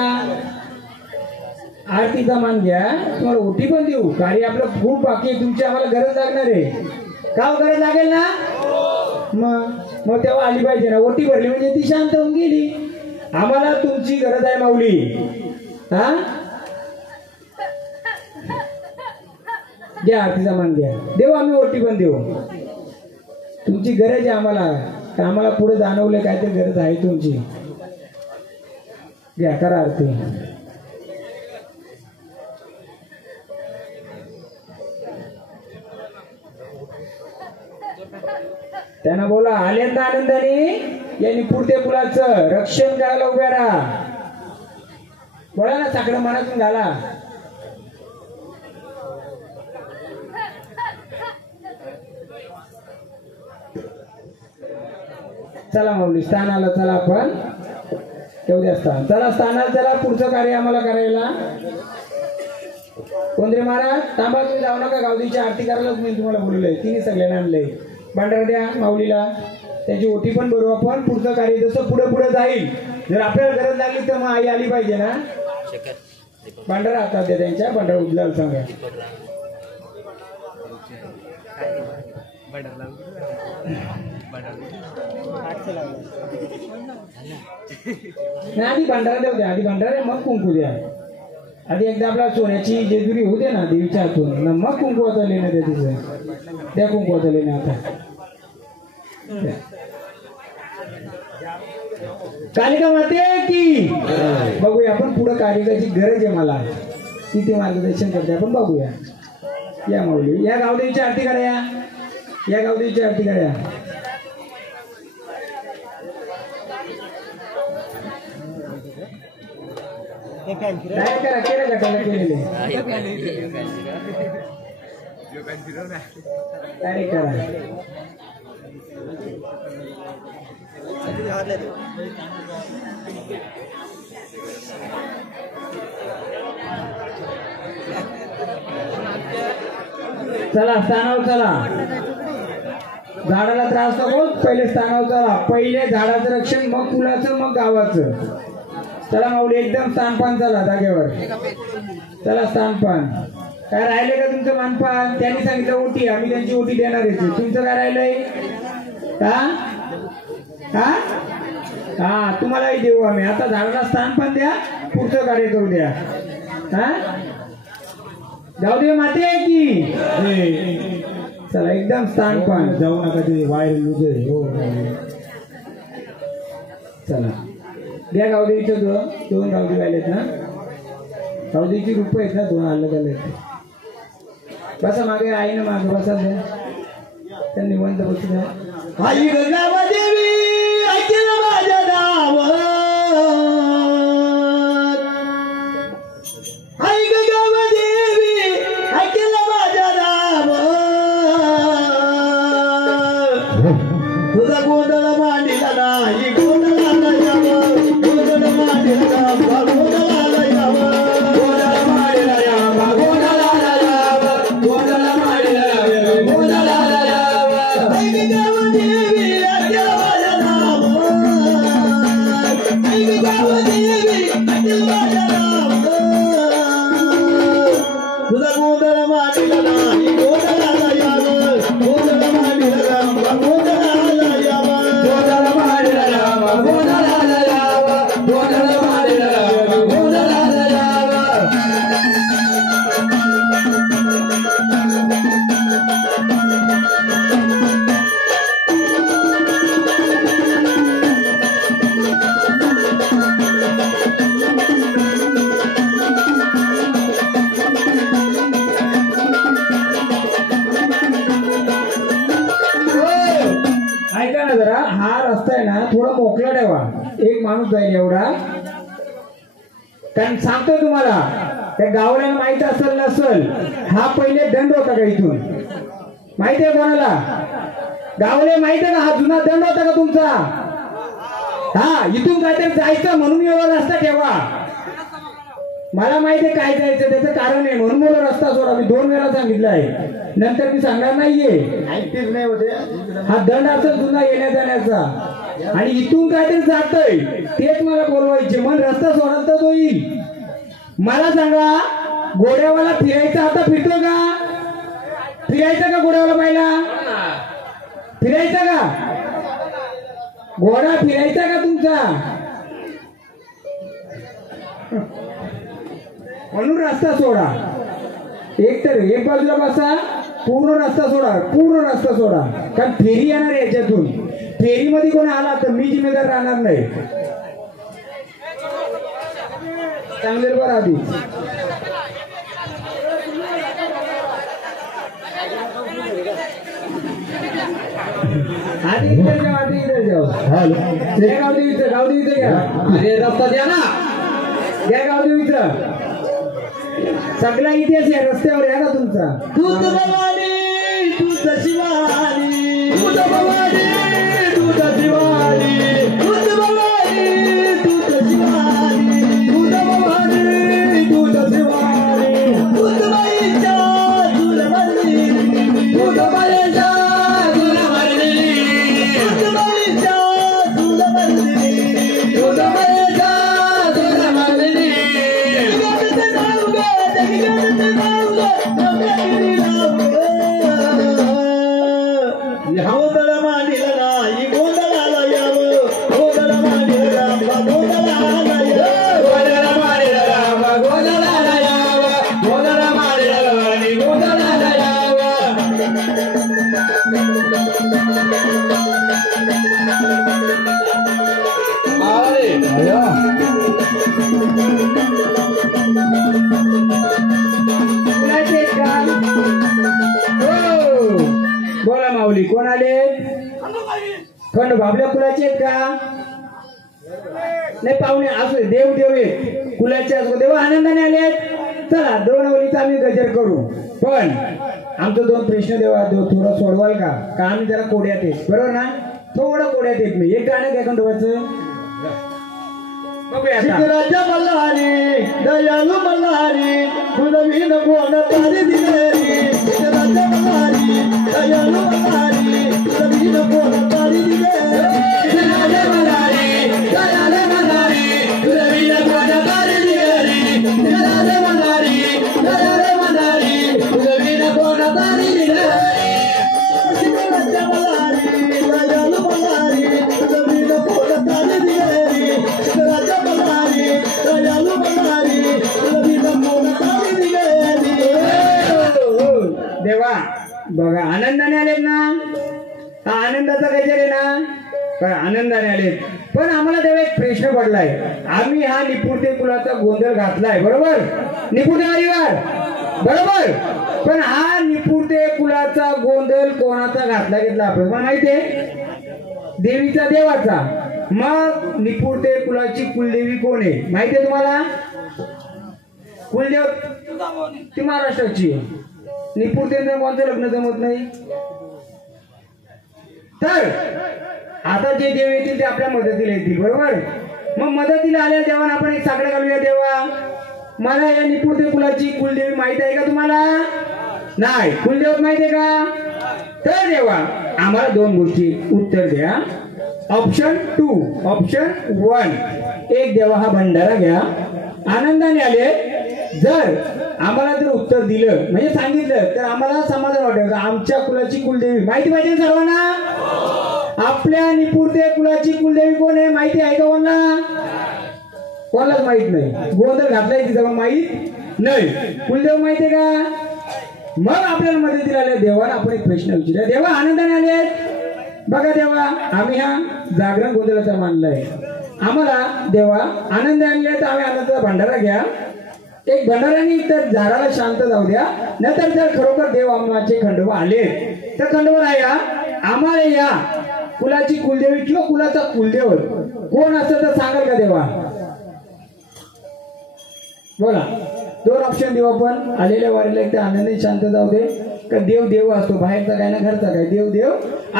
आरतीचा मान घ्या, तुम्हाला ओटी पण देऊ. कार्य आपलं खूप बाकी आहे, तुमची आम्हाला गरज लागणार आहे. का गरज लागेल ना? मग तेव्हा आली पाहिजे ना. ओटी भरली म्हणजे ती शांत होऊन गेली. आम्हाला तुमची गरज आहे माऊली. हा घ्या, आरतीचा मान घ्या. देऊ आम्ही ओटी पण देऊ. तुमची गरज आहे आम्हाला पुढे जाणवलं काहीतरी गरज आहे तुमची. घ्या, करा आरती. त्यांना बोला आलेत ना आनंदाने, यांनी पुढते फुलाचं रक्षण करायला उभ्या राहा. बोला ना, साकडं मनातून घाला. चला माऊली स्थानाला चला. आपण तेवढ्या स्थान चला, स्थानाला चला. पुढचं कार्य आम्हाला करायला. कोंद्रे महाराज थांबा, तुम्ही जाऊ नका. गावदीची आरती करायलाच मी तुम्हाला बोललोय. तिने सगळ्यांना आणलंय. भांडारा द्या माऊलीला, त्याची ओटी पण भरू आपण. पुढचं कार्य जसं पुढे जाईल, जर आपल्याला गरज लागली तर मग आई आली पाहिजे ना. भांडारा हातात द्या त्यांच्या. भांडारा उजलाला सांगा. आधी भांडारा देऊ द्या. आधी भांडारा, मग कुंकू द्या. आधी एकदा आपला सोन्याची जेजुरी होऊ दे ना देवीच्या हातून, मग कुंकवाचा लेणं द्या. तिचं द्या कुंकवाचा लेणं आता. कालिका माते की बघूया आपण पुढे. कालिकाची गरज आहे मला, किती मार्गदर्शन करते आपण बघूया. या माऊली, या गावदेवीची आरती करा. या गावदेवीची आरती करा. काय करा केलं गटाला केलेले काय करा चला स्थानावर चला झाडाला त्रास नको पहिले स्थानावर चला पहिले झाडाचं रक्षण मग फुलाचं मग गावाचं चला माऊली एकदम स्थानपान चला जागेवर चला स्थानपान काय राहिले का तुमचं मानपान त्यांनी सांगितलं ओटी आम्ही त्यांची ओटी देणार आहे तुमचं काय राहिलंय का हा हा तुम्हालाही देऊ आम्ही आता झाडाला स्थानपान द्या पुढचं कार्य करू द्या हा जाऊ दे माते की चला एकदम स्थानपान जाऊ नका ते वायर लुजे हो चला द्या गावदेवीचं दोन गावदेवी आलेत ना गावदेवीची रूप आहेत ना दोन अलग अलग बसा मागे आई ना मागे बसा द्या त्यांनी निवंत बसू द्या आई गावादेवी ऐकेल माझ्या नाव आई गावादेवी ऐकेल माझ्या नाव तुझा गोंधळ मांडीला नाही गोंधळाला यावं गोंधळ मांडीला यावं गोंधळाला यावं गोंधळ मांडीला यावं गोंधळाला यावं गोंधळ मांडीला यावं गोंधळाला यावं आई गावादेवी ऐकेल माझ्या नाव आई गावादेवी ऐकेल माझ्या नाव तुझा गोंधळ मांडीला नाही गोंधळाला यावं गोंधळ मांडीला यावं गोंधळाला यावं गोंधळ मांडीला यावं गोंधळाला यावं गोंधळ मांडीला यावं गोंधळाला यावं ऐका ना जरा हा रस्ता आहे ना थोडा मोकळा ठेवा एक माणूस जाईल एवढा कारण सांगतोय तुम्हाला त्या गावड्याला माहित असेल नसल हा पहिले दंड होता का इथून माहिती आहे कोणाला गावले माहिती आहे का हा जुना दंड होता का तुमचा हा इथून काहीतरी जायचं म्हणून एवढा रस्ता ठेवा मला माहिती आहे काय जायचं त्याचं कारण आहे म्हणून मला रस्ता सोडा मी 2 वेळा सांगितलं आहे नंतर मी सांगणार नाहीये ऐकतेच नाही होते हा दंड असेल जुना येण्या जाण्याचा आणि इथून काहीतरी जातंय तेच मला बोलवायचे मग रस्ता सोडाल तर तो येईल मला सांगा घोड्यावाला फिरायचा आता फिरतो का फिरायचा का घोड्यावाला पहिला फिरायचा का घोडा फिरायचा का तुमचा म्हणून रस्ता सोडा एक तर एक बाजूला बसा पूर्ण रस्ता सोडा कारण फेरी येणार आहे याच्यातून फेरीमध्ये कोणी आला तर मी जिम्मेदार राहणार नाही चांगले बरं आधी आधी इधर जाओ गावदेवीचं घ्या अरे रस्ता द्या ना घ्या गावदेवीचं सगळा इतिहास आहे रस्त्यावर आहे ना तुमचा दूध भवानी दूध शिवानी दूध भवानी दूध शिवानी दूध भवानी दूध शिवानी दूध भवानी दूध शिवानी दूध बाईच्या दुलवणी दूध बाईच्या दुलवणी दूध बाईच्या दुलवणी दूध बाईच्या दुलवणी गोंधळ मांडीला नाही गोंधळाला यावं गोंधळ मांडीला यावं गोंधळाला यावं गोंधळ मांडीला यावं गोंधळाला यावं गोंधळ मांडीला नाही गोंधळाला यावं बोला माऊली कोण आले खंड बाबल्या फुलाचे आहेत का नाही पाहुणे असू दे, देव देव आहेत कुलाचे असो देव आनंदाने आले आहेत. चला 2 ओळीचा आम्ही गजर करू, पण आमचं 2 प्रश्न देवा थोडं सोडवाल का? का आम्ही जरा कोड्यात येत, बरोबर ना? थोडं कोड्यात येत मी. एक गाणं काय खंडोबाचं बघूया आता. राजा मल्हारी दयालू मल्हारी गुणवी नको तारी दिलेरी. राजा मल्हारी दयालू मल्हारी गुणवी नको तारी दिलेरी. राजा मल्हारी दयालू मल्हारी गुणवी नको तारी दिलेरी. राजा मल्हारी दयालू मल्हारी गुणवी नको तारी दिलेरी. राजा मल्हारी दयालू मल्हारी गुणवी नको तारी दिलेरी. राजा मल्हारी दयालू मल्हारी गुणवी नको तारी दिलेरी. देवा बघा आनंदाने आलेत ना, हा आनंदाचा गजर आहे ना, पण आनंदाने आलेत. पण आम्हाला तेव्हा एक प्रश्न पडलाय. आम्ही हा निपुणते कुलाचा गोंधळ घातलाय, बरोबर? निपुणते परिवार बरोबर. पण हा निपुणते कुलाचा गोंधळ कोणाचा घातला घेतला आपल्याला माहितीये? देवीचा देवाचा. मग निपुणते कुलाची कुलदेवी कोण आहे माहितीये तुम्हाला? कुलदेव ती महाराष्ट्राची. निपुणतेंचं कोणतं लग्न जमत नाही. तर आता जे देव येतील ते आपल्या मदतीला येतील, बरोबर? मग मदतीला आल्या देवाला आपण एक साकडं घालूया. देवा मला या निपुणते कुलाची कुलदेवी माहित आहे का तुम्हाला? नाही. कुलदेवत माहिती आहे का? तर देवा आम्हाला 2 गोष्टी उत्तर द्या. Option 2 option 1. एक देवा हा भंडारा घ्या, आनंदाने आले. जर आम्हाला जर उत्तर दिलं म्हणजे सांगितलं तर आम्हाला समाधान वाटेल. आमच्या कुलाची कुलदेवी माहिती पाहिजे सर्वांना. आपल्या निपुणते कुलाची कुलदेवी कोण आहे माहिती आहे का कोणाला? कोणालाच माहित नाही. गोंधळ घातलाय तिचा माहित नाही. कुलदेव माहिती आहे का? मग आपल्याला मदतीला आले देवाला आपण एक प्रश्न विचारूया. देवा आनंदाने आले बघा. देवा आम्ही हा जागरण गोंधळाचा मानलाय. आम्हाला देवा आनंद आणले तर आम्ही आनंदाचा भंडारा घ्या. एक भंडाराने तर झाडाला शांत जाऊ द्या. नंतर जर खरोखर देव आम्हाचे खंडोबा आले तर खंडोबा नाही या आम्हाला या कुलाची कुलदेवी किंवा कुलाचा कुलदेव कोण असतं तर सांगाल का देवा? बोला. 2 ऑप्शन देऊ आपण. आलेल्या वारीला एक तर आनंदाने शांत जाऊ दे. का देव देव असतो, बाहेरचा काय ना घरचा काय, देव देव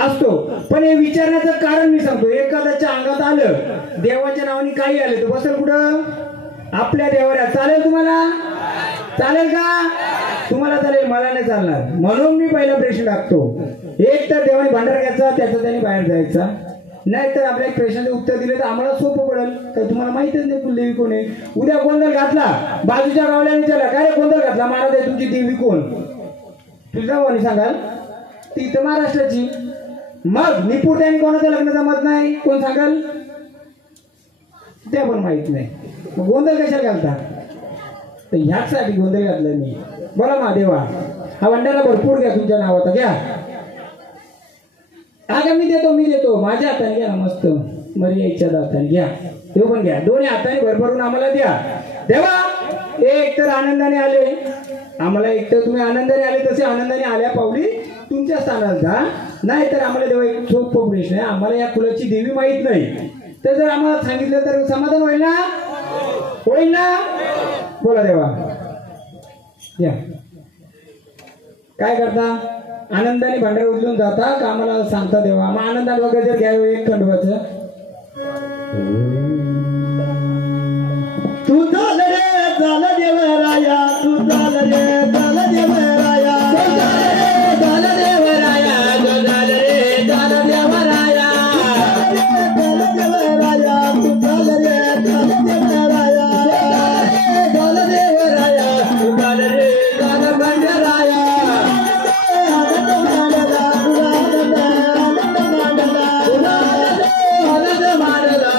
असतो. पण हे विचारण्याचं कारण मी सांगतो. एखाद्याच्या अंगात आलं देवाच्या नावाने काही आलं तर बसेल कुठं? आपल्या देवाऱ्या. चालेल तुम्हाला? चालेल का? तुम्हाला चालेल, मला नाही चालणार. म्हणून मी पहिला प्रश्न टाकतो. एक तर देवाने भांडार घ्यायचा, त्याचा त्याने बाहेर जायचा. नाही तर आपल्या एक प्रश्नाचे उत्तर दिले तर आम्हाला सोपं पडेल. तर तुम्हाला माहितच नाही कुलदेवी कोण आहे. उद्या गोंधळ घातला बाजूच्या गावला विचारला काय रे गोंधळ घातला महाराज आहे तुमची देवी कोण? तुझ्या गावाने सांगाल ती तर महाराष्ट्राची. मग निपुणत्याने कोणाचं लग्न जमत नाही कोण सांगाल? ते पण माहित नाही. मग गोंधळ कशाला घालता? तर ह्याचसाठी गोंधळ घातला मी. बोला महादेवा हा भंडारा भरपूर घ्या तुमच्या नावाचा घ्या. हा मी देतो माझ्या हाताने घ्या ना. मस्त मरी यायच्या हाताने घ्या. ते पण घ्या. 2 हाताने भरभरून आम्हाला द्या. देवा एक तर आनंदाने आले आम्हाला, एक तर तुम्ही आनंदाने आले तसे आनंदाने आल्या पावली तुमच्या स्थानात जा. नाही तर आम्हाला देवा एक सोपं प्रश्न आहे. आम्हाला या कुलाची देवी माहित नाही तर जर आम्हाला सांगितलं तर समाधान होईल ना? होईल ना? बोला देवा या. काय करता? आनंदाने भांडार उचलून जाता का आम्हाला सांगता देवा? मग आनंदाने वगैरे जर घ्यावं एक खंडोबाचं. तू चाल रे चाल देवराया, तू चाल रे चाल देवराया, तू चाल रे चाल देवराया, तू चाल रे चाल देवराया, चाल देवराया, तू चाल रे चाल देवराया, चाल देवराया, तू चाल रे चाल भंडाराया. आनंद मानला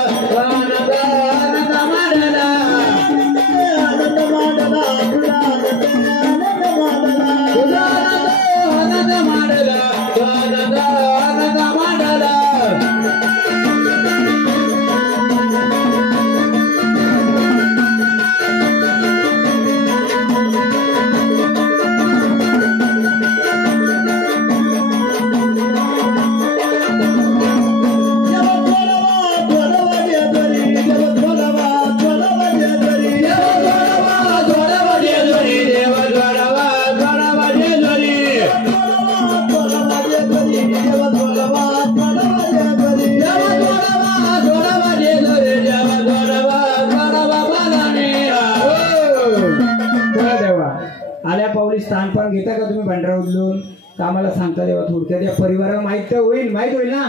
स्थानपान घेता का तुम्ही भांडारा उचलून? का आम्हाला सांगता देवा थोडक्यात या परिवाराला माहित तर होईल, माहित होईल ना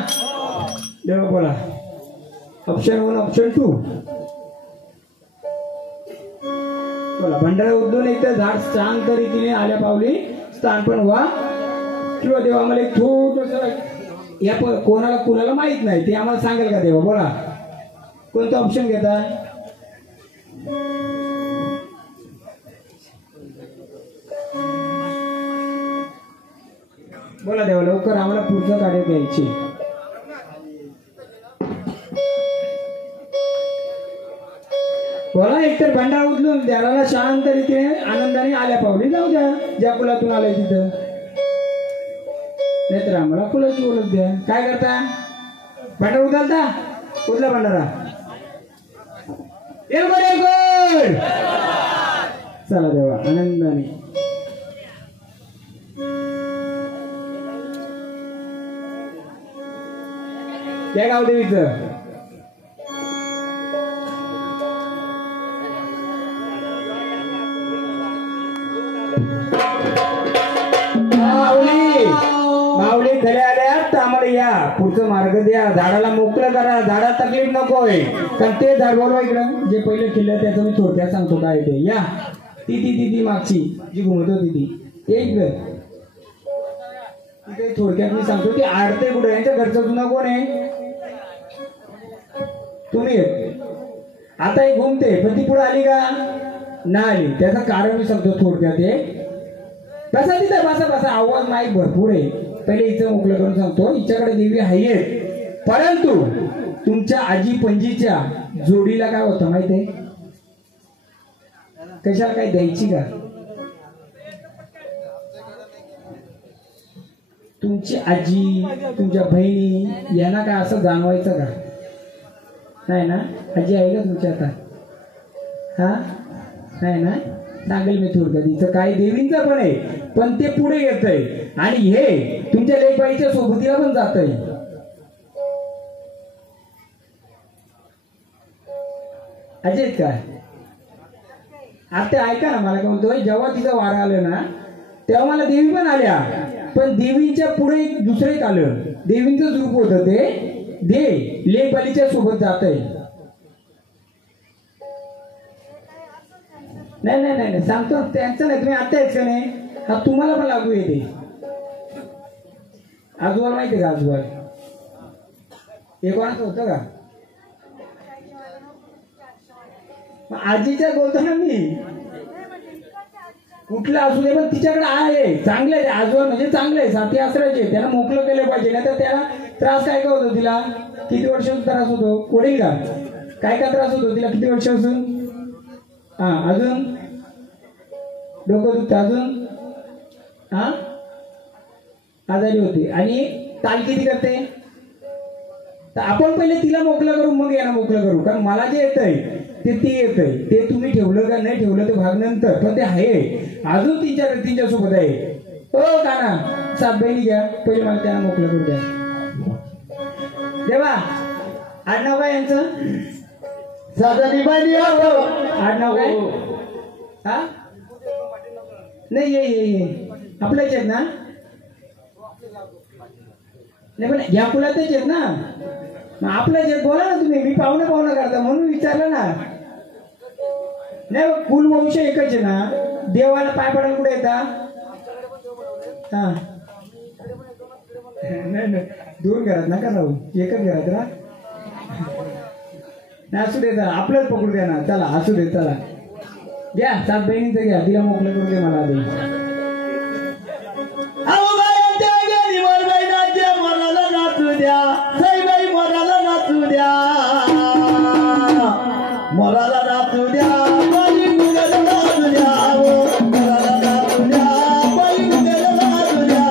देवा. बोला ऑप्शन 1 ऑप्शन 2. बोला भांडारा उचलून एक तर झाड शांत रीतीने आल्या पावली स्थानपण व्हा, किंवा देवा आम्हाला एक छोटस या कोणाला कुणाला माहित नाही ते आम्हाला सांगेल का देवा? बोला कोणतं ऑप्शन घेता? बोला देवा लवकर आम्हाला पुढचं कार्य द्यायचे. बोला एकतर भांडारा उचलून द्याला शांत रीतीने आनंदाने आल्या पावली जाऊ द्या ज्या कुलातून आलाय तिथं, नाहीतर आम्हाला कुलाची ओळख द्या. काय करता? भांडारा उचलता? उचला भांडारा. चला देवा आनंदाने. या गावदेवीचं माऊली घरी आल्या तर आम्हाला या पुढचं मार्ग द्या, झाडाला मोकळं करा, झाडा तकलीफ नकोय. कारण ते झाड बोलवा इकडं जे पहिले किल्लं त्याचं मी थोडक्यात सांगतो काय ते. या ती मागची जी घुमत होती ती इकडं तिथे थोडक्यात मी सांगतो. ती आडते कुठे? यांच्या घरचं जुना कोण आहे? तुम्ही. आता ही घुमते पण ती पुढे आली का? नाही आली. त्याचं कारण मी सांगतो थोडक्यात. कसा तिथं बसा आवाज माईक भरपूर आहे. पहिले हिचं मोकळं करून सांगतो. हिच्याकडे देवी आहेत, परंतु तुमच्या आजी पणजीच्या जोडीला काय होतं माहितीये? कशाला काय द्यायची का? तुमची आजी तुमच्या बहिणी यांना काय असं जाणवायचं का? नाही ना? आजी आहे का तुमच्या आता? हा नाही ना? सांगेल मी थोडक्यात. तिचं काय देवींचं पण आहे पण ते पुढे येत आहे आणि हे तुमच्या लेकबाईच्या सोबतीला पण जात आहे. अजय काय आता ऐका ना मला काय म्हणतोय. जेव्हा तिचं वारं आलं ना तेव्हा मला देवी पण आल्या, पण देवींच्या पुढे एक दुसरं एक आलं. देवींचंच रूप होतं ते. दे लेकबाईच्या सोबत जात आहे. नाही सांगतो त्यांचं नाही. तुम्ही आता यायचं नाही. हा तुम्हाला पण लागू येते. आजोबाला माहिती का? आजोबा हे कोणाचं होतं का? आजीच्या बोलतो ना मी. कुठलं असू दे पण तिच्याकडे आहे चांगलं आहे. आजोबा म्हणजे चांगलं आहे, साथी आसरायचे. त्याला मोकळं केलं पाहिजे. नाही तर त्याला त्रास काय का होतो? तिला किती वर्षापासून त्रास होतो? कोणी का काय का त्रास होतो तिला किती वर्षापासून? हा अजून डोकं दुखतं, अजून हा आजारी होते आणि ताल किती करते? तर आपण पहिले तिला मोकळं करू मग याला मोकळं करू. कारण मला जे येतंय ते येतंय. ते तुम्ही ठेवलं का नाही ठेवलं ते भाग नंतर, पण ते आहे अजून तिच्या सोबत आहे. हो का ना? 7 बहिणी घ्या पहिले, मला त्यांना मोकळं करू द्या. देवा आडनाव काय यांचं? आडनाव काय? हा नाही ये आपल्याच आहेत ना? नाही पण या कुलातच आहेत ना? मग आपल्याच आहेत. बोला ना तुम्ही. मी पाहुणं करता म्हणून विचारलं ना. नाही कुल वंश एकच आहे ना. देवाला पाय पडायला कुठे येता? हा नाही दोन घरात नका राहू, एकच घरात राहा. नाही असू दे, चला आपलंच पकडू द्या ना. चला असू दे, चला घ्या 7 बहिणीचं घ्या. तिला मोकळं करू दे मला आधी. मराला नाचू द्या, सईबाई मराला नाचू द्या, मराला नाचू द्या, बाई मुलाला नाचू द्या, मराला नाचू द्या, बाई मुलाला नाचू द्या,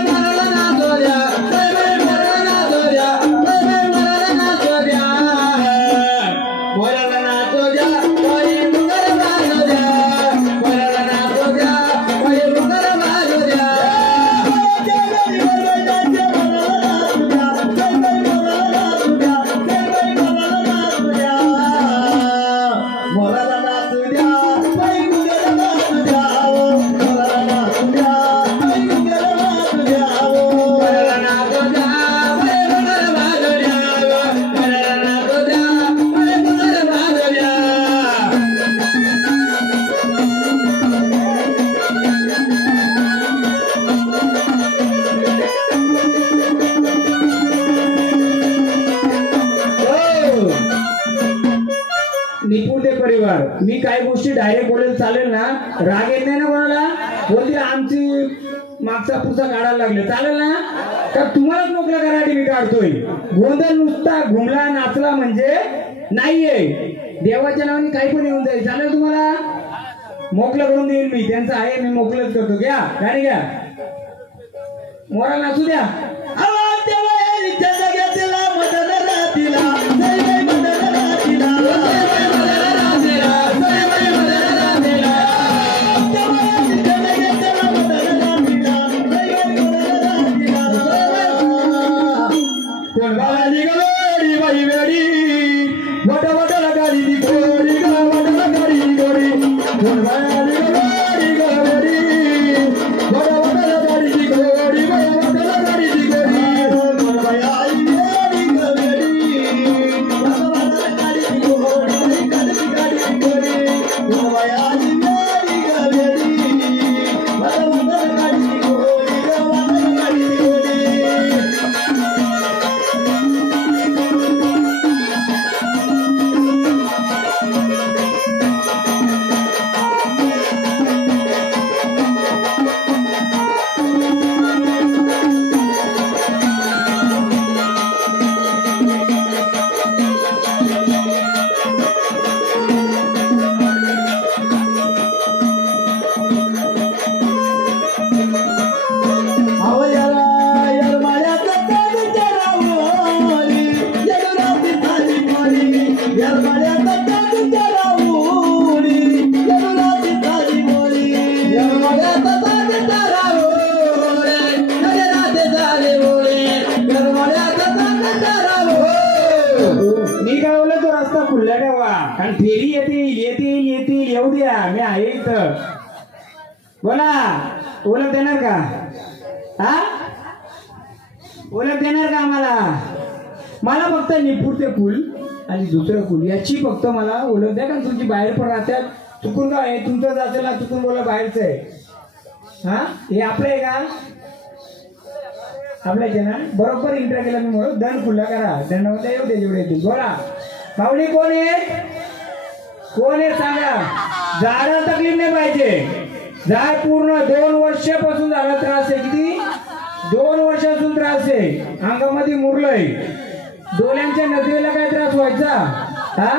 मराला नाचू द्या, सईबाई मराला नाचू द्या, सईबाई मराला नाचू द्या, मराला नाचू द्या, बाई मुलाला नाचू द्या. गोष्टी डायरेक्ट बोलेल चालेल ना? राग येत नाही ना कोणाला? बोलतील आमची मागचा पुढचा काढायला लागले चालेल ना? का तुम्हालाच मोकळा करायसाठी मी काढतोय? गोंधळ नुसता घुमला नाचला म्हणजे नाहीये. देवाच्या नावाने काही पण येऊन जाईल. चालेल तुम्हाला? मोकळं करून देईल मी. त्यांचं आहे मी मोकळच करतो. घ्या गाणी घ्या. मोरा नाचू द्या. बोला ओळख देणार का? हा ओळख देणार का आम्हाला? मला फक्त निपुरते पूल आणि दुसरं पूल याची फक्त मला ओळख द्या. कारण तुमची बाहेर पण राहतात. चुकून का आहे तुमचंच असेल ना? चुकून बोला बाहेरचं आहे. हा हे आपलं आहे का? आपल्याचे ना? बरोबर इंटर केला मी म्हणून दंड खुल्ला करा. दंडामध्ये येऊ दे जेवढे येतील. बोला माऊली कोण आहे? कोण आहे सांगा. झाडा तकलीफ नाही पाहिजे. झाड पूर्ण 2 वर्षापासून झाला त्रास आहे. किती? 2 वर्षापासून त्रास आहे. अंगामध्ये मुरलंय. डोळ्यांच्या नजरेला काय त्रास व्हायचा? हा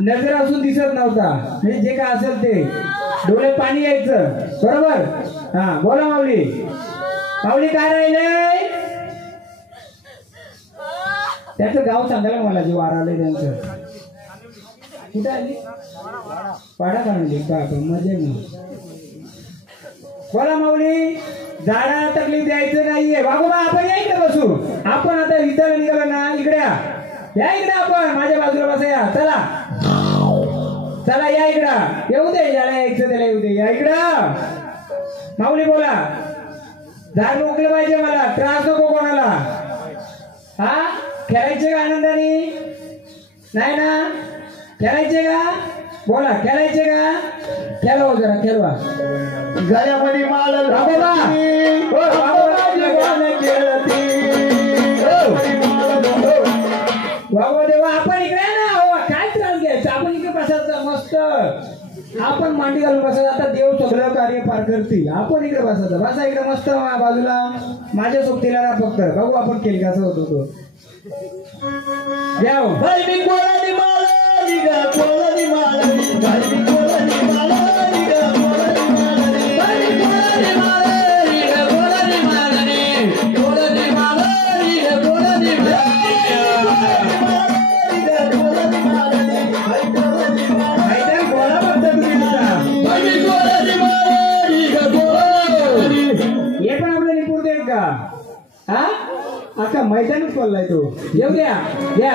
नजर असून दिसत नव्हता. म्हणजे जे काय असेल ते डोळे पाणी यायचं. बरोबर? हा बोला माऊली. माऊली काय राहिलंय? त्याचं गाव सांगायला मला जे वार आलंय त्यांचं. कुठे आली? पाडा काढली बाबा मजा नाही. बोला माऊली. झाडा तकलीफ द्यायचं नाहीये. बाबा आपण या इकडे बसू. आपण आता इथं निघालो ना इकडे या इकडे. आपण माझ्या बाजूला बसा. या चला चला या इकडं. येऊ दे याला यायचं त्याला येऊ दे. या इकडं माऊली. बोला झाड मोकलं पाहिजे मला. त्रास नको कोणाला. हा खेळायचे का आनंदाने? नाही ना? खेळायचे का? बोला खेळायचे का? खेळवा जरा खेळवा. गळ्यामध्ये माळ बाबा देवा आपण इकडे ना. हो काय त्रास घ्यायचा? आपण इकडे बसायचं मस्त. आपण मांडी घालून बसायचं. आता देव सगळं कार्य पार करतील. आपण इकडे बसायचं. बसा इकडे मस्त बाजूला. माझ्या सोबतीला ना फक्त बघू आपण केली कसं होतो तो. या आता मैदानच बोललाय तो. येऊ द्या या.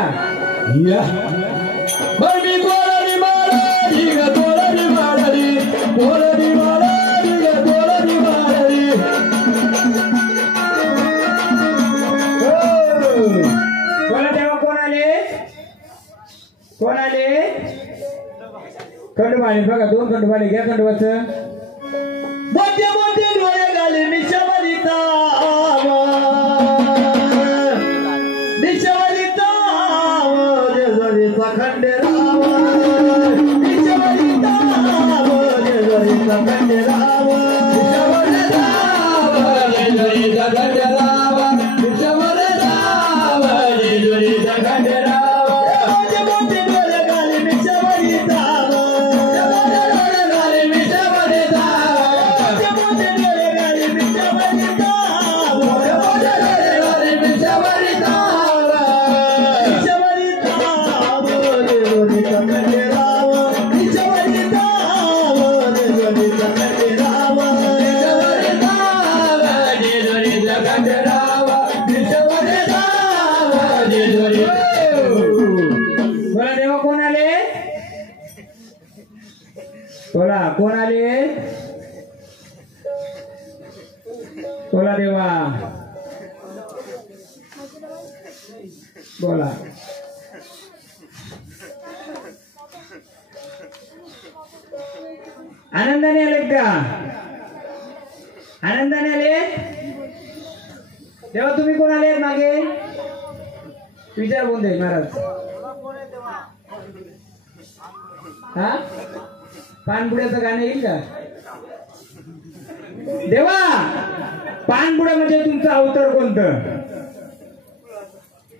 बोला तेव्हा कोण आले? कोण आले? खंडोबाले. बघा 2 खंडोबाले. घ्या खंडोबाचं. मोठे मोठे डोळे घाले मिशावलिता खंडेराव मिशावलिता खंडेराव विषावर धाव जेजुरीचा खंडेराव विषावर धाव जेजुरीचा खंडेराव मोठे मोठे डोळे घाली विषावरी धाव मोठे डोळे घाली विषावरी धाव मोठे डोळे घाली विषावरी धाव मोठे डोळे घाली विषावरी धाव विषावरी धाव जेजुरीचा खंडेराव विषावरी धाव जेजुरीचा खंडेराव विषावरी धाव जेजुरीचा खंडेराव विषावरी धाव जेजुरीचा बोला देवा कोण आले बोला कोण आले बोला देवा बोला आनंदाने आले का आनंदाने आले तेव्हा तुम्ही कोण आले मागे विचार कोण दे महाराज हा पानपुड्याचं गाणं येईल का देवा पानपुडा म्हणजे तुमचं अवतार कोणतं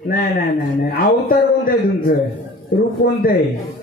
नाही नाही नाही नाही अवतार कोणतं आहे तुमचं रूप कोणतं आहे